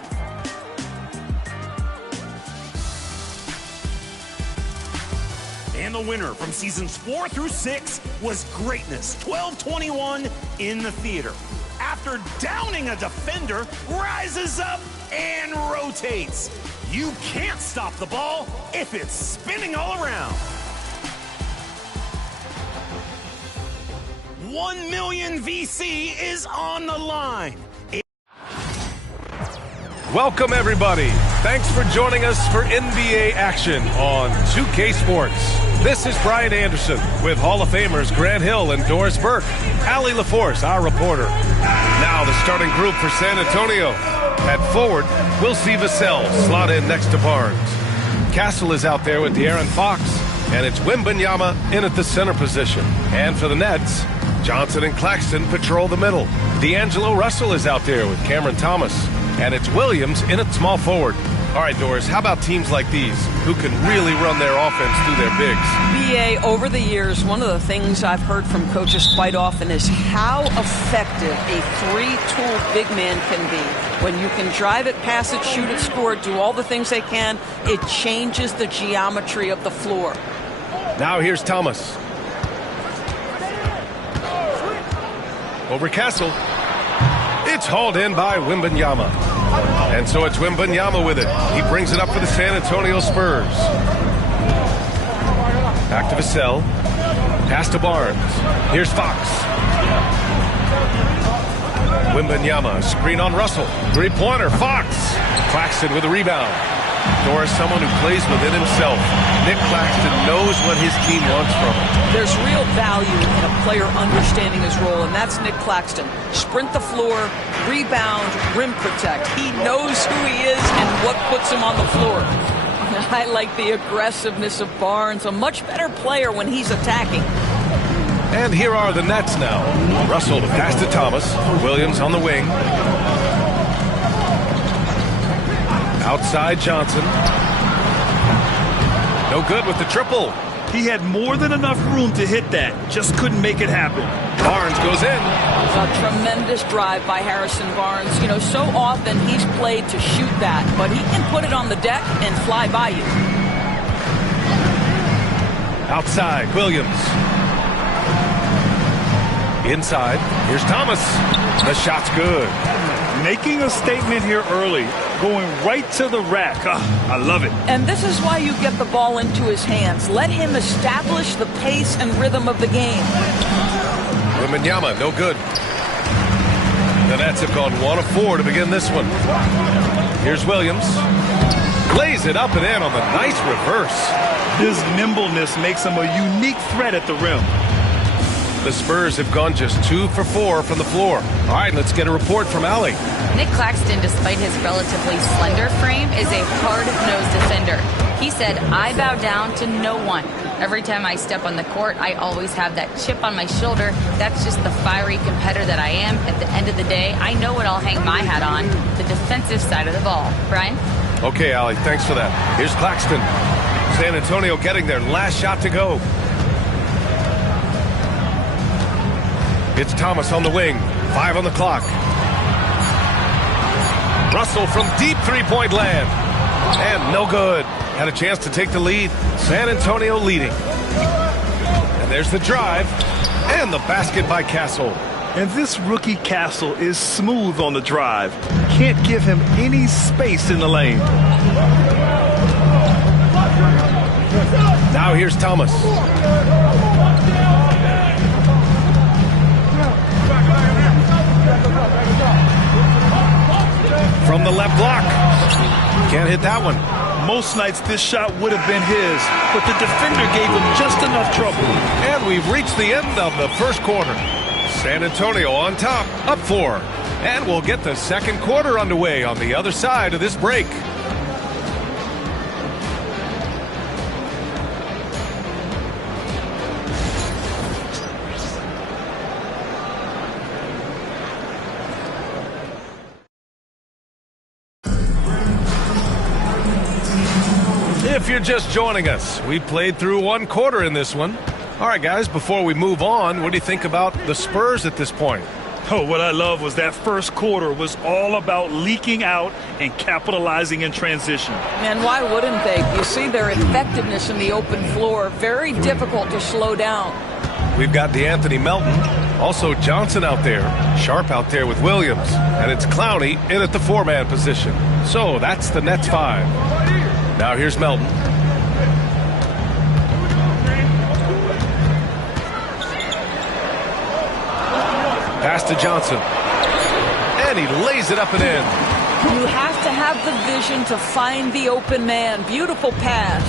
And the winner from seasons 4 through 6 was Greatness 1221 in the theater. After downing a defender, rises up and rotates. You can't stop the ball if it's spinning all around. 1 million VC is on the line. Welcome, everybody. Thanks for joining us for NBA action on 2K Sports. This is Brian Anderson with Hall of Famers Grant Hill and Doris Burke. Allie LaForce, our reporter. Now the starting group for San Antonio. At forward, we'll see Vassell slot in next to Barnes. Castle is out there with De'Aaron Fox, and it's Wembanyama in at the center position. And for the Nets, Johnson and Claxton patrol the middle. D'Angelo Russell is out there with Cameron Thomas, and it's Williams in at small forward. All right, Doris, how about teams like these who can really run their offense through their bigs? BA, over the years, one of the things I've heard from coaches quite often is how effective a three-tool big man can be. When you can drive it, pass it, shoot it, score it, do all the things they can, it changes the geometry of the floor. Now here's Thomas. Over Castle. It's hauled in by Wembanyama. And so it's Wembanyama with it. He brings it up for the San Antonio Spurs. Back to Vassell. Pass to Barnes. Here's Fox. Wembanyama, screen on Russell. Three-pointer, Fox. Claxton with a rebound. Doris, someone who plays within himself. Nick Claxton knows what his team wants from him. There's real value in a player understanding his role, and that's Nick Claxton. Sprint the floor, rebound, rim protect. He knows who he is and what puts him on the floor. I like the aggressiveness of Barnes, a much better player when he's attacking. And here are the Nets now. Russell to pass to Thomas. Williams on the wing. Outside Johnson. No good with the triple. He had more than enough room to hit that. Just couldn't make it happen. Barnes goes in. A tremendous drive by Harrison Barnes. You know, so often he's played to shoot that, but he can put it on the deck and fly by you. Outside, Williams. Inside, here's Thomas. The shot's good. Making a statement here early, going right to the rack. I love it. And this is why you get the ball into his hands. Let him establish the pace and rhythm of the game. Wembanyama, no good. The Nets have gone 1 of 4 to begin this one. Here's Williams. Lays it up and in on the nice reverse. His nimbleness makes him a unique threat at the rim. The Spurs have gone just 2 for 4 from the floor. All right, let's get a report from Allie. Nick Claxton, despite his relatively slender frame, is a hard-nosed defender. He said, "I bow down to no one. Every time I step on the court, I always have that chip on my shoulder. That's just the fiery competitor that I am. At the end of the day, I know what I'll hang my hat on, the defensive side of the ball." Brian? Okay, Allie, thanks for that. Here's Claxton. San Antonio getting their last shot to go. It's Thomas on the wing. 5 on the clock. Russell from deep three-point land. And no good. Had a chance to take the lead. San Antonio leading. And there's the drive. And the basket by Castle. And this rookie Castle is smooth on the drive. Can't give him any space in the lane. Now here's Thomas. From the left block. Can't hit that one. Most nights this shot would have been his, but the defender gave him just enough trouble. And we've reached the end of the first quarter. San Antonio on top, up 4. And we'll get the second quarter underway on the other side of this break. If you're just joining us, we played through 1 quarter in this one. All right, guys, before we move on, what do you think about the Spurs at this point? Oh, what I love was that first quarter was all about leaking out and capitalizing in transition. And why wouldn't they? You see their effectiveness in the open floor. Very difficult to slow down. We've got DeAnthony Melton, also Johnson out there, Sharp out there with Williams, and it's Clowney in at the 4-man position. So that's the Nets 5. Now here's Melton. Pass to Johnson. And he lays it up and in. You have to have the vision to find the open man. Beautiful pass.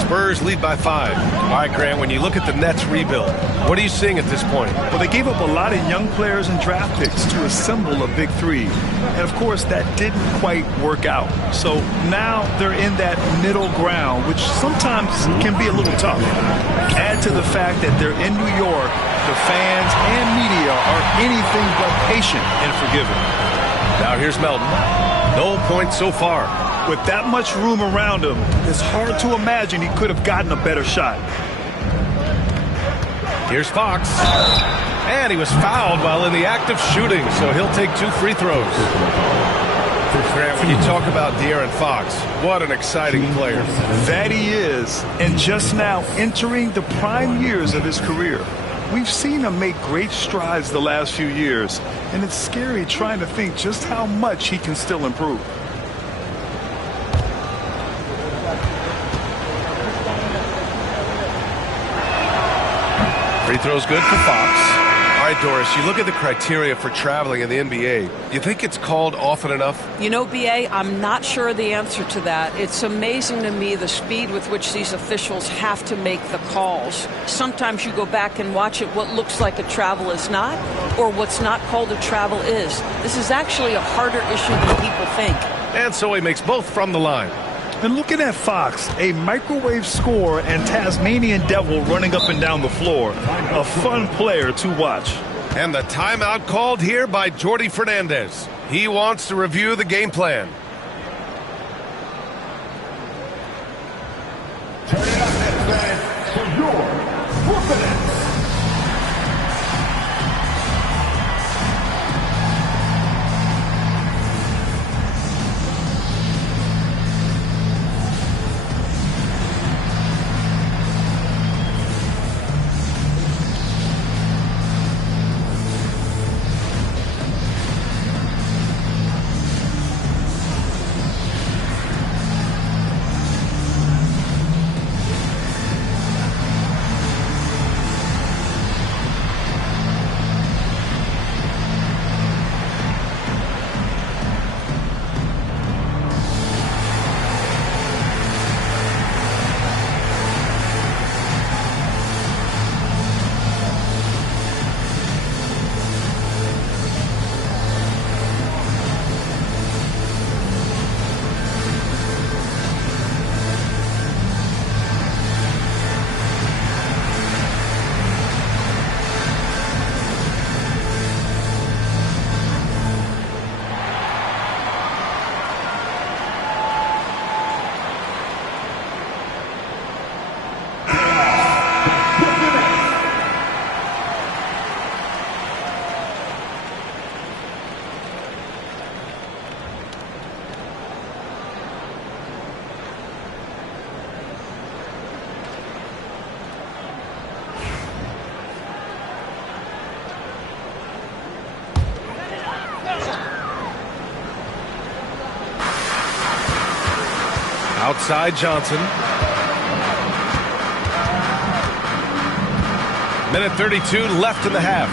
Spurs lead by 5. All right, Grant, when you look at the Nets rebuild, what are you seeing at this point? Well, they gave up a lot of young players and draft picks to assemble a big three. And, of course, that didn't quite work out. So now they're in that middle ground, which sometimes can be a little tough. Add to the fact that they're in New York, the fans and media are anything but patient and forgiving. Now here's Melton. No points so far. With that much room around him, it's hard to imagine he could have gotten a better shot. Here's Fox. And he was fouled while in the act of shooting, so he'll take 2 free throws. Grant, when you talk about De'Aaron Fox, what an exciting player. That he is, and just now entering the prime years of his career. We've seen him make great strides the last few years, and it's scary trying to think just how much he can still improve. Free throw's good for Fox. All right, Doris, you look at the criteria for traveling in the NBA. You think it's called often enough? You know, B.A., I'm not sure the answer to that. It's amazing to me the speed with which these officials have to make the calls. Sometimes you go back and watch it, what looks like a travel is not, or what's not called a travel is. This is actually a harder issue than people think. And so he makes both from the line. And looking at Fox, a microwave scorer and Tasmanian devil running up and down the floor. A fun player to watch. And the timeout called here by Jordi Fernandez. He wants to review the game plan. Turn it up, Nets fans, for your Brooklyn. Outside Johnson. Minute 32 left in the half.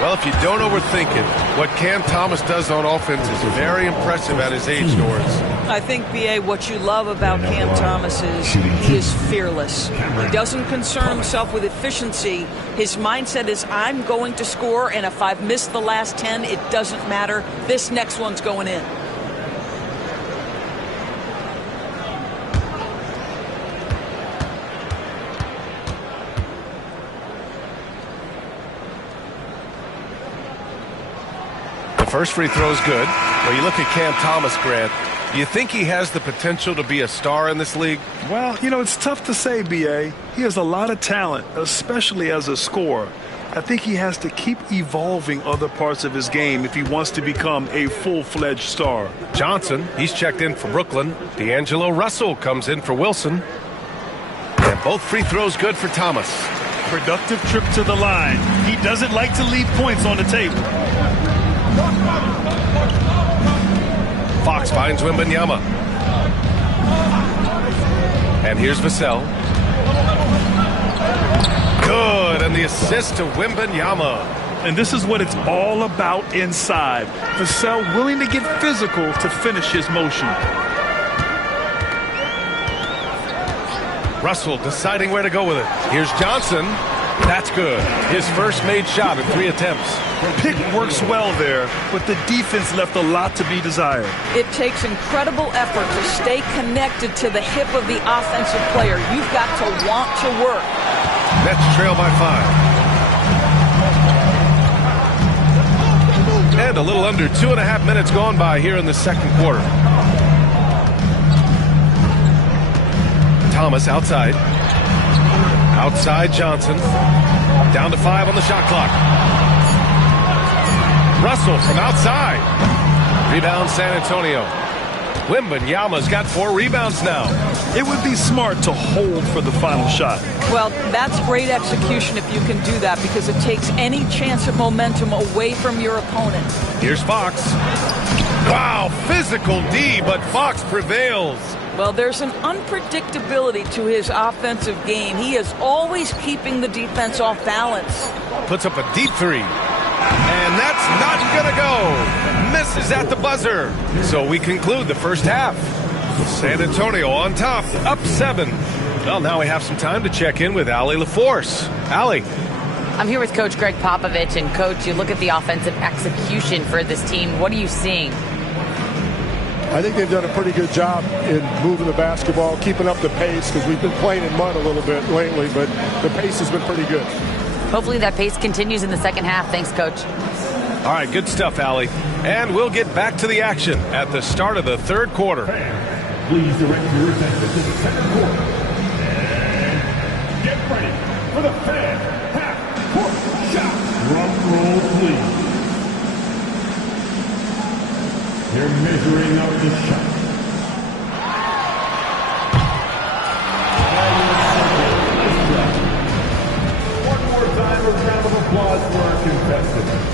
Well, if you don't overthink it, what Cam Thomas does on offense is very impressive at his age, Doris. I think, B.A., what you love about Cam Thomas is he is fearless. He doesn't concern himself with efficiency. His mindset is, I'm going to score, and if I've missed the last 10, it doesn't matter. This next one's going in. The first free throw is good. Well, you look at Cam Thomas, Grant. Do you think he has the potential to be a star in this league? Well, you know, it's tough to say, B.A. He has a lot of talent, especially as a scorer. I think he has to keep evolving other parts of his game if he wants to become a full-fledged star. Johnson, he's checked in for Brooklyn. D'Angelo Russell comes in for Wilson. And both free throws good for Thomas. Productive trip to the line. He doesn't like to leave points on the table. Fox finds Wembanyama. And here's Vassell. Good, and the assist to Wembanyama. and this is what it's all about inside. Vassell willing to get physical to finish his motion. Russell deciding where to go with it. Here's Johnson. That's good. His first made shot in 3 attempts. Pick works well there, but the defense left a lot to be desired. It takes incredible effort to stay connected to the hip of the offensive player. You've got to want to work. Nets trail by 5. And a little under 2.5 minutes gone by here in the second quarter. Thomas outside. Outside Johnson. Down to 5 on the shot clock. Russell from outside. Rebound San Antonio. Wembanyama's got 4 rebounds now. It would be smart to hold for the final shot. Well, that's great execution if you can do that, because it takes any chance of momentum away from your opponent. Here's Fox. Wow, physical D, but Fox prevails. Well, there's an unpredictability to his offensive game. He is always keeping the defense off balance. Puts up a deep 3. And that's not going to go. Misses at the buzzer. So we conclude the first half. San Antonio on top, up 7. Well, now we have some time to check in with Allie LaForce. Allie. I'm here with Coach Greg Popovich. And, Coach, you look at the offensive execution for this team. What are you seeing? I think they've done a pretty good job in moving the basketball, keeping up the pace, because we've been playing in mud a little bit lately, but the pace has been pretty good. Hopefully that pace continues in the second half. Thanks, Coach. All right, good stuff, Allie. And we'll get back to the action at the start of the third quarter. Please direct your attention to the second quarter. And get ready for the fan half-court shot. Drum roll, please. They're measuring out the shot. One more time, a round of applause for our contestants.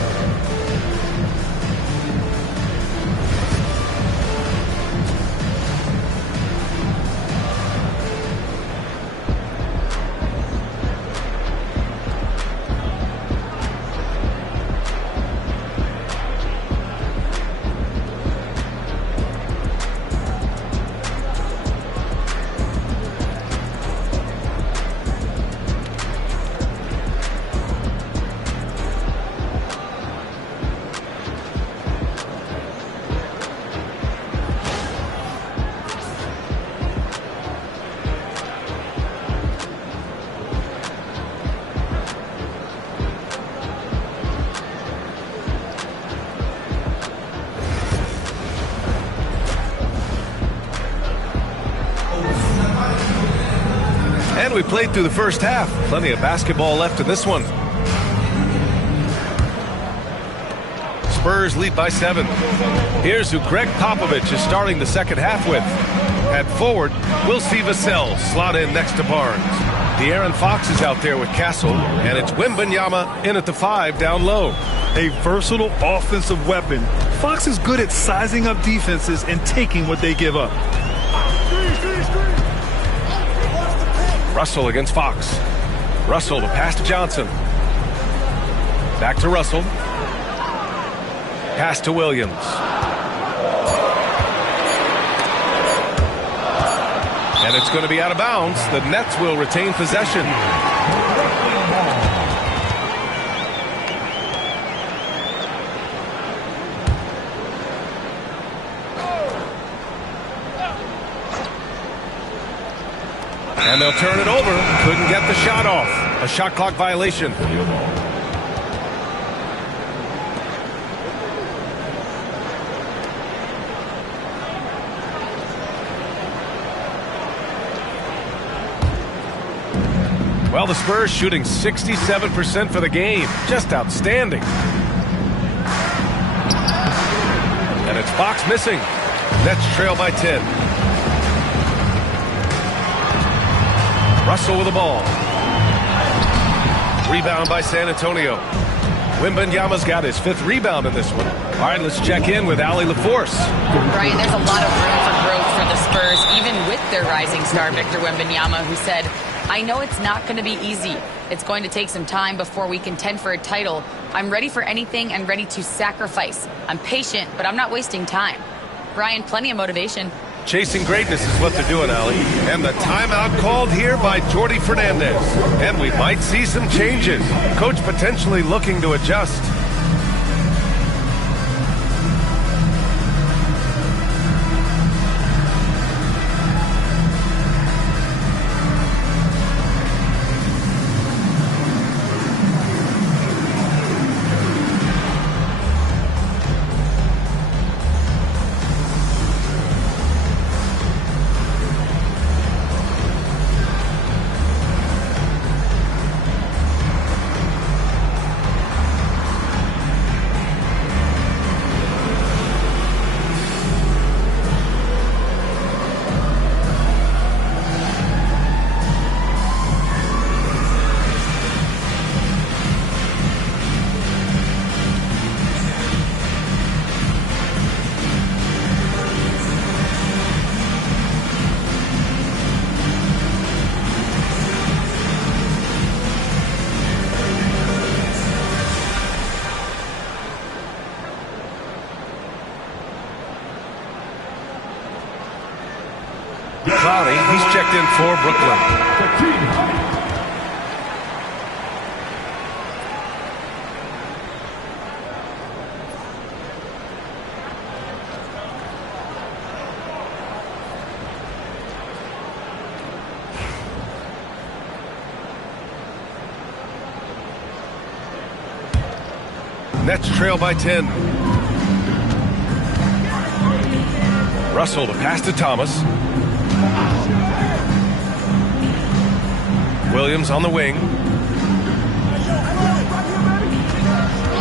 And we played through the first half. Plenty of basketball left in this one. Spurs lead by 7. Here's who Greg Popovich is starting the second half with. At forward, we'll see Vassell slot in next to Barnes. De'Aaron Fox is out there with Castle, and it's Wembanyama in at the 5 down low. A versatile offensive weapon. Fox is good at sizing up defenses and taking what they give up. Russell against Fox. Russell to pass to Johnson. Back to Russell. Pass to Williams. And it's going to be out of bounds. The Nets will retain possession. And they'll turn it over. Couldn't get the shot off. A shot clock violation. Well, the Spurs shooting 67% for the game. Just outstanding. And it's Fox missing. Nets trail by 10. Russell with the ball. Rebound by San Antonio. Wembanyama's got his 5th rebound in this one. All right, let's check in with Allie LaForce. Brian, there's a lot of room for growth for the Spurs, even with their rising star, Victor Wembanyama, who said, I know it's not going to be easy. It's going to take some time before we contend for a title. I'm ready for anything and ready to sacrifice. I'm patient, but I'm not wasting time. Brian, plenty of motivation. Chasing greatness is what they're doing, Allie. And the timeout called here by Jordi Fernandez. And we might see some changes. Coach potentially looking to adjust. Cloudy, he's checked in for Brooklyn. Nets trail by 10. Russell to pass to Thomas. Williams on the wing.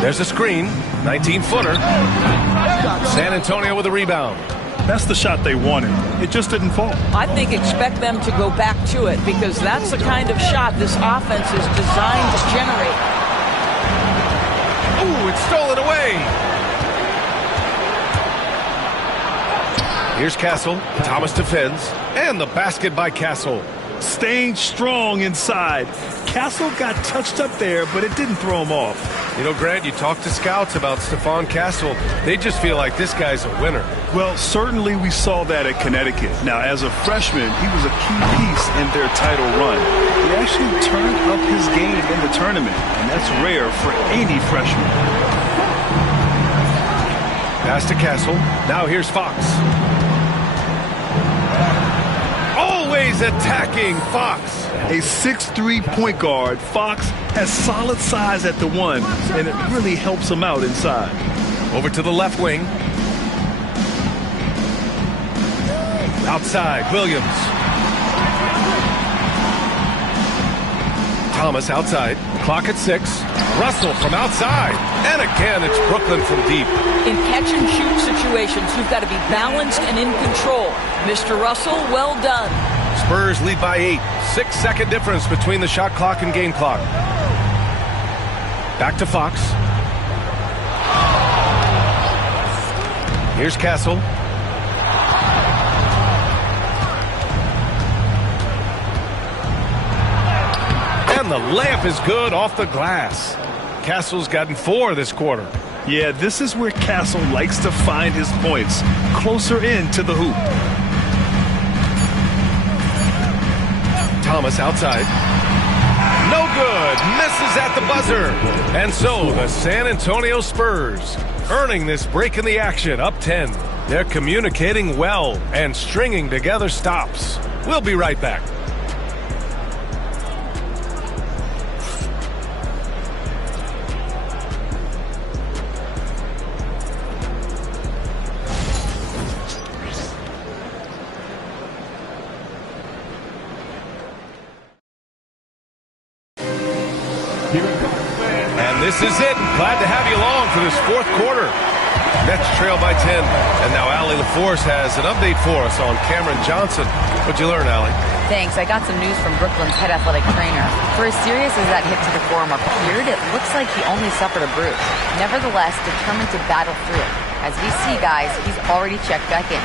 There's a screen. 19-footer. San Antonio with a rebound. That's the shot they wanted. It just didn't fall. I think expect them to go back to it because that's the kind of shot this offense is designed to generate. Ooh, it's stolen away. Here's Castle. Thomas defends. And the basket by Castle. Staying strong inside. Castle got touched up there, but it didn't throw him off. You know, Grant, you talk to scouts about Stephon Castle. They just feel like this guy's a winner. Well, certainly we saw that at Connecticut. Now, as a freshman, he was a key piece in their title run. He actually turned up his game in the tournament, and that's rare for any freshman. Pass to Castle. Now here's Fox. Always attacking Fox. A 6'3" point guard, Fox has solid size at the one, and it really helps him out inside. Over to the left wing. Outside, Williams. Thomas outside. Clock at 6. Russell from outside. And again, it's Brooklyn from deep. In catch-and-shoot situations, you've got to be balanced and in control. Mr. Russell, well done. Spurs lead by 8. 6-second difference between the shot clock and game clock. Back to Fox. Here's Castle. And the layup is good off the glass. Castle's gotten 4 this quarter. Yeah, this is where Castle likes to find his points, closer in to the hoop. Thomas outside. No good. Misses at the buzzer. And so the San Antonio Spurs earning this break in the action, up 10. They're communicating well and stringing together stops. We'll be right back. This is it. Glad to have you along for this fourth quarter. Nets trail by 10. And now Allie LaForce has an update for us on Cameron Johnson. What'd you learn, Allie? Thanks. I got some news from Brooklyn's head athletic trainer. For as serious as that hit to the forearm appeared, it looks like he only suffered a bruise. Nevertheless, determined to battle through it. As we see, guys, he's already checked back in.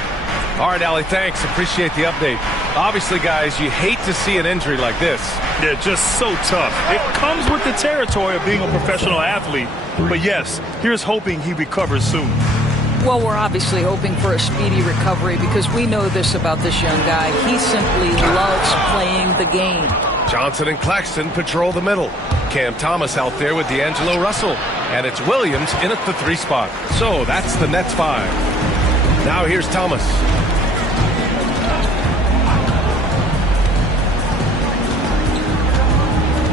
All right, Allie, thanks. Appreciate the update. Obviously, guys, you hate to see an injury like this. Yeah, just so tough. It comes with the territory of being a professional athlete. But yes, here's hoping he recovers soon. Well, we're obviously hoping for a speedy recovery because we know this about this young guy. He simply loves playing the game. Johnson and Claxton patrol the middle. Cam Thomas out there with D'Angelo Russell. And it's Williams in at the 3 spot. So that's the Nets 5. Now here's Thomas.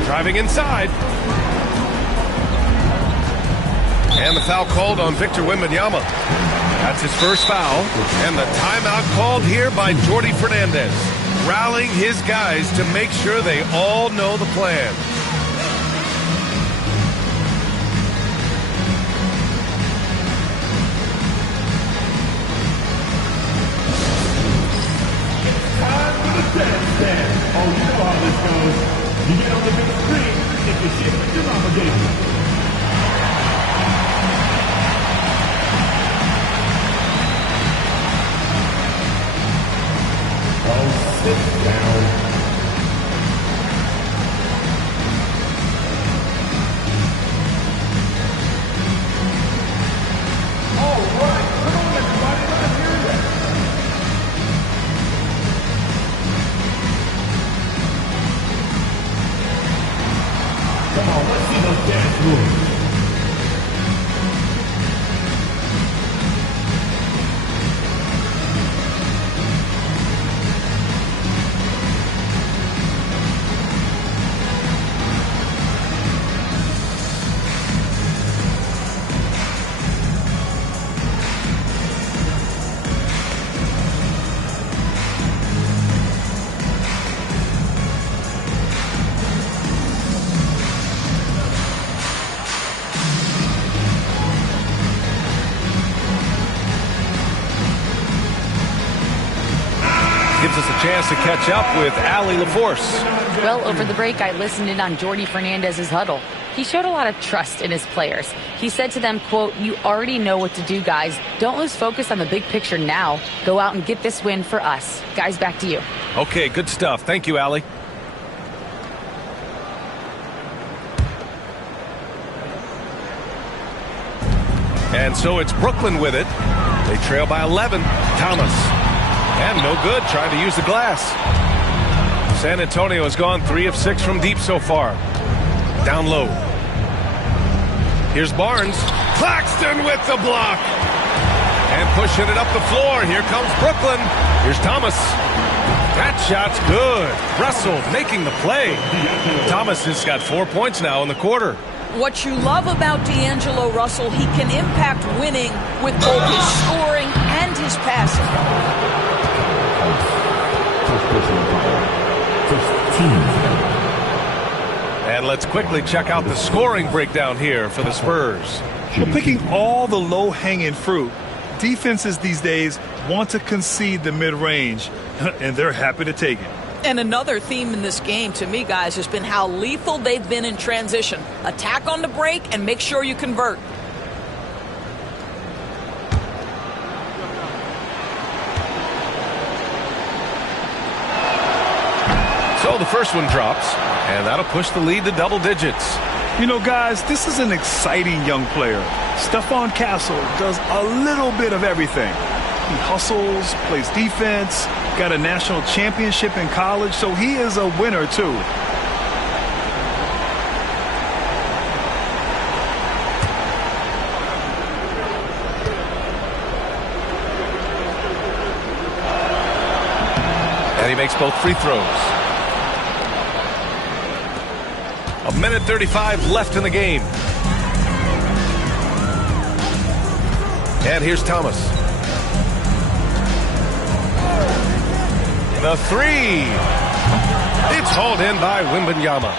Driving inside. And the foul called on Victor Wembanyama. That's his first foul. And the timeout called here by Jordi Fernandez, rallying his guys to make sure they all know the plan. Oh, you know how this goes. You get on the big screen if you shift your obligation. Oh, sit down. All right, come on, everybody, let's hear that. Come on, let's see those dance moves. Gives us a chance to catch up with Allie LaForce. Well, over the break, I listened in on Jordi Fernandez's huddle. He showed a lot of trust in his players. He said to them, quote, "You already know what to do, guys. Don't lose focus on the big picture now. Go out and get this win for us." Guys, back to you. Okay, good stuff. Thank you, Allie. And so it's Brooklyn with it. They trail by 11. Thomas. And no good, trying to use the glass. San Antonio has gone 3 of 6 from deep so far. Down low. Here's Barnes. Claxton with the block. And pushing it up the floor. Here comes Brooklyn. Here's Thomas. That shot's good. Russell making the play. Thomas has got 4 points now in the quarter. What you love about D'Angelo Russell, he can impact winning with both his scoring and his passing. And let's quickly check out the scoring breakdown here for the Spurs. Well, picking all the low-hanging fruit, defenses these days want to concede the mid-range, and they're happy to take it. And another theme in this game, to me, guys, has been how lethal they've been in transition. Attack on the break and make sure you convert. So the first one drops, and that'll push the lead to double digits. You know, guys, this is an exciting young player. Stephon Castle does a little bit of everything. He hustles, plays defense, got a national championship in college, so he is a winner, too. And he makes both free throws. 1:35 left in the game. And here's Thomas. The three. It's hauled in by Wembanyama.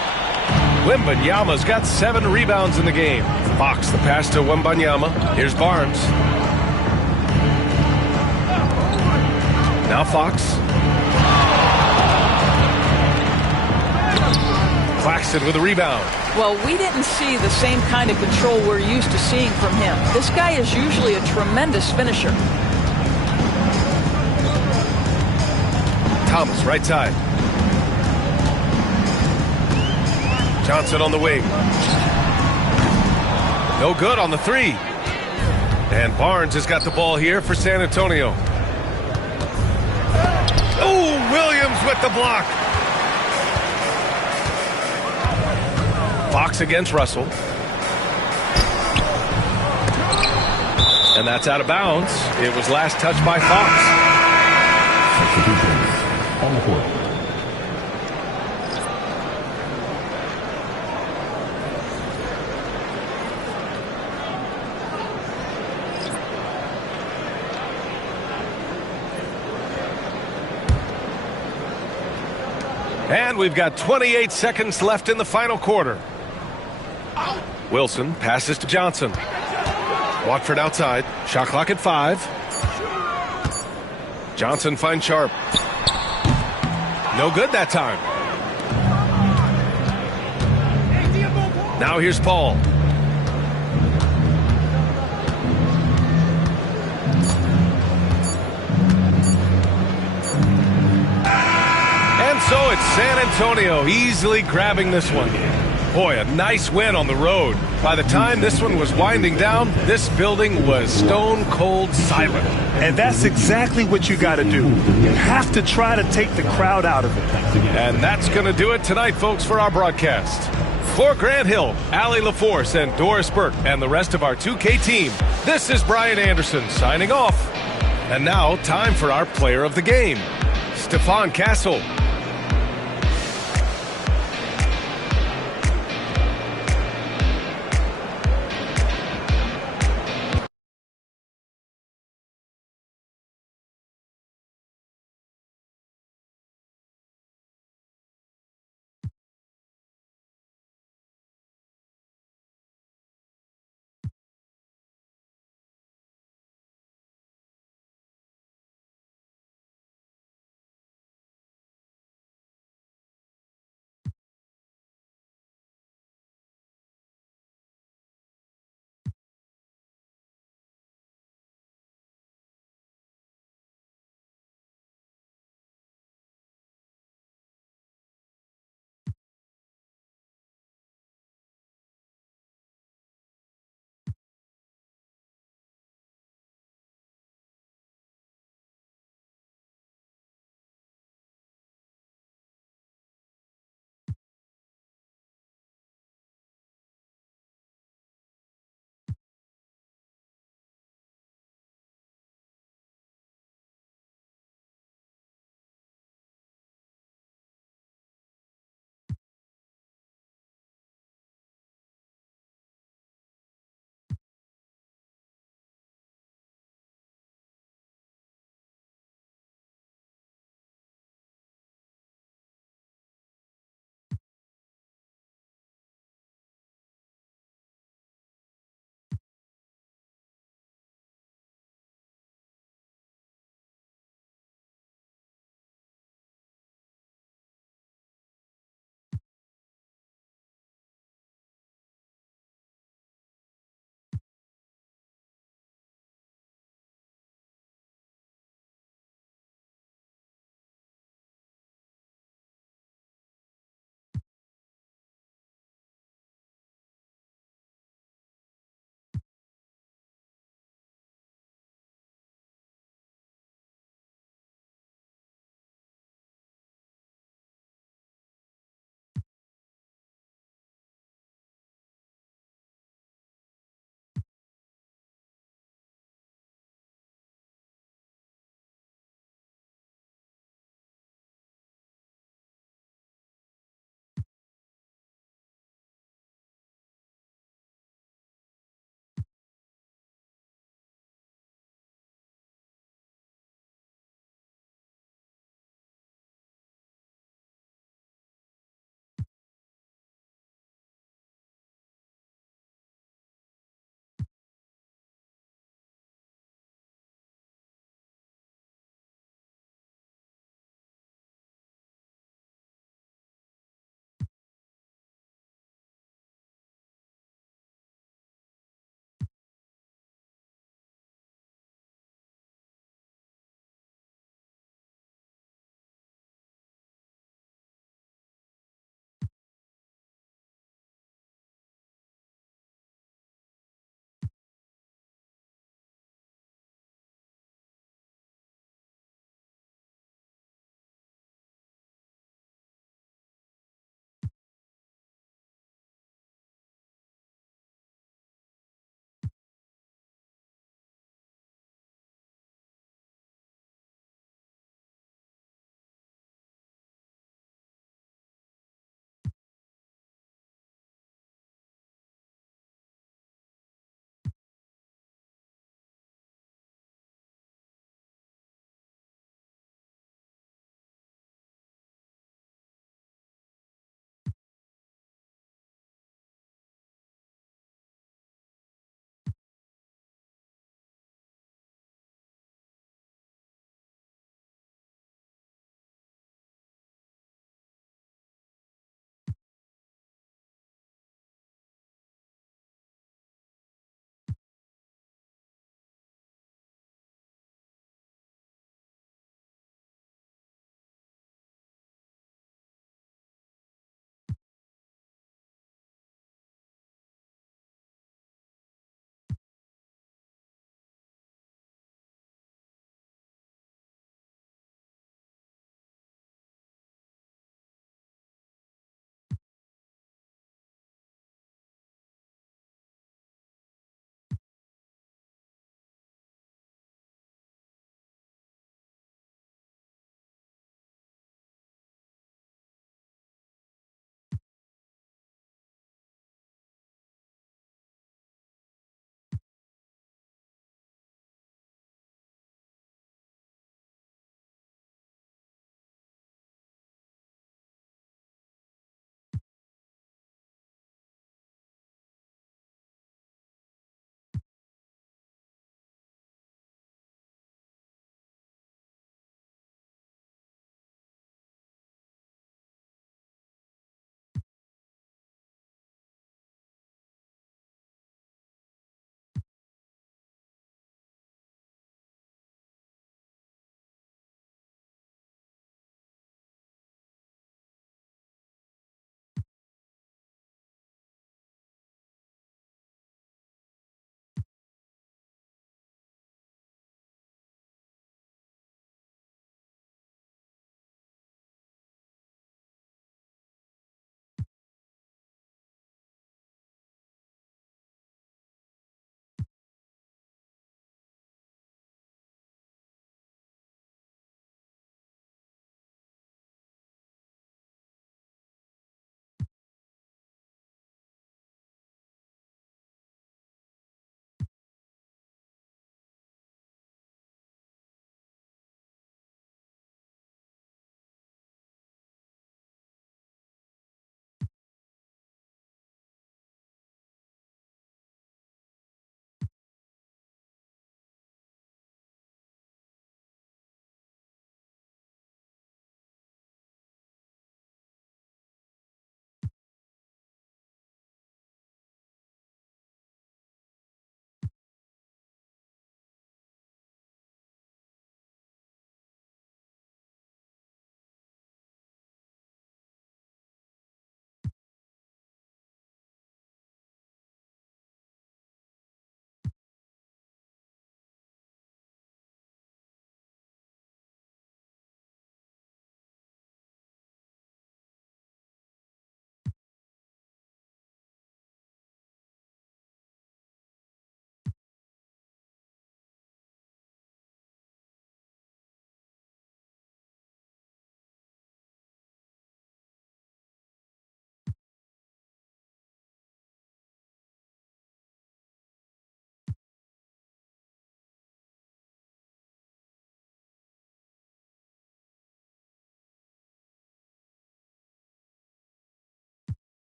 Wembanyama's got 7 rebounds in the game. Fox the pass to Wembanyama. Here's Barnes. Now Fox. Claxton with a rebound. Well, we didn't see the same kind of control we're used to seeing from him. This guy is usually a tremendous finisher. Thomas, right side. Johnson on the wing. No good on the three. And Barnes has got the ball here for San Antonio. Oh, Williams with the block. Fox against Russell. And that's out of bounds. It was last touched by Fox. Substitutions on the court. And we've got 28 seconds left in the final quarter. Wilson passes to Johnson. Watford outside. Shot clock at 5. Johnson finds Sharp. No good that time. Now here's Paul. And so it's San Antonio easily grabbing this one. Boy, a nice win on the road. By the time this one was winding down, this building was stone cold silent. And that's exactly what you got to do. You have to try to take the crowd out of it. And that's going to do it tonight, folks, for our broadcast. For Grant Hill, Allie LaForce, and Doris Burke, and the rest of our 2K team, this is Brian Anderson signing off. And now, time for our player of the game. Stephon Castle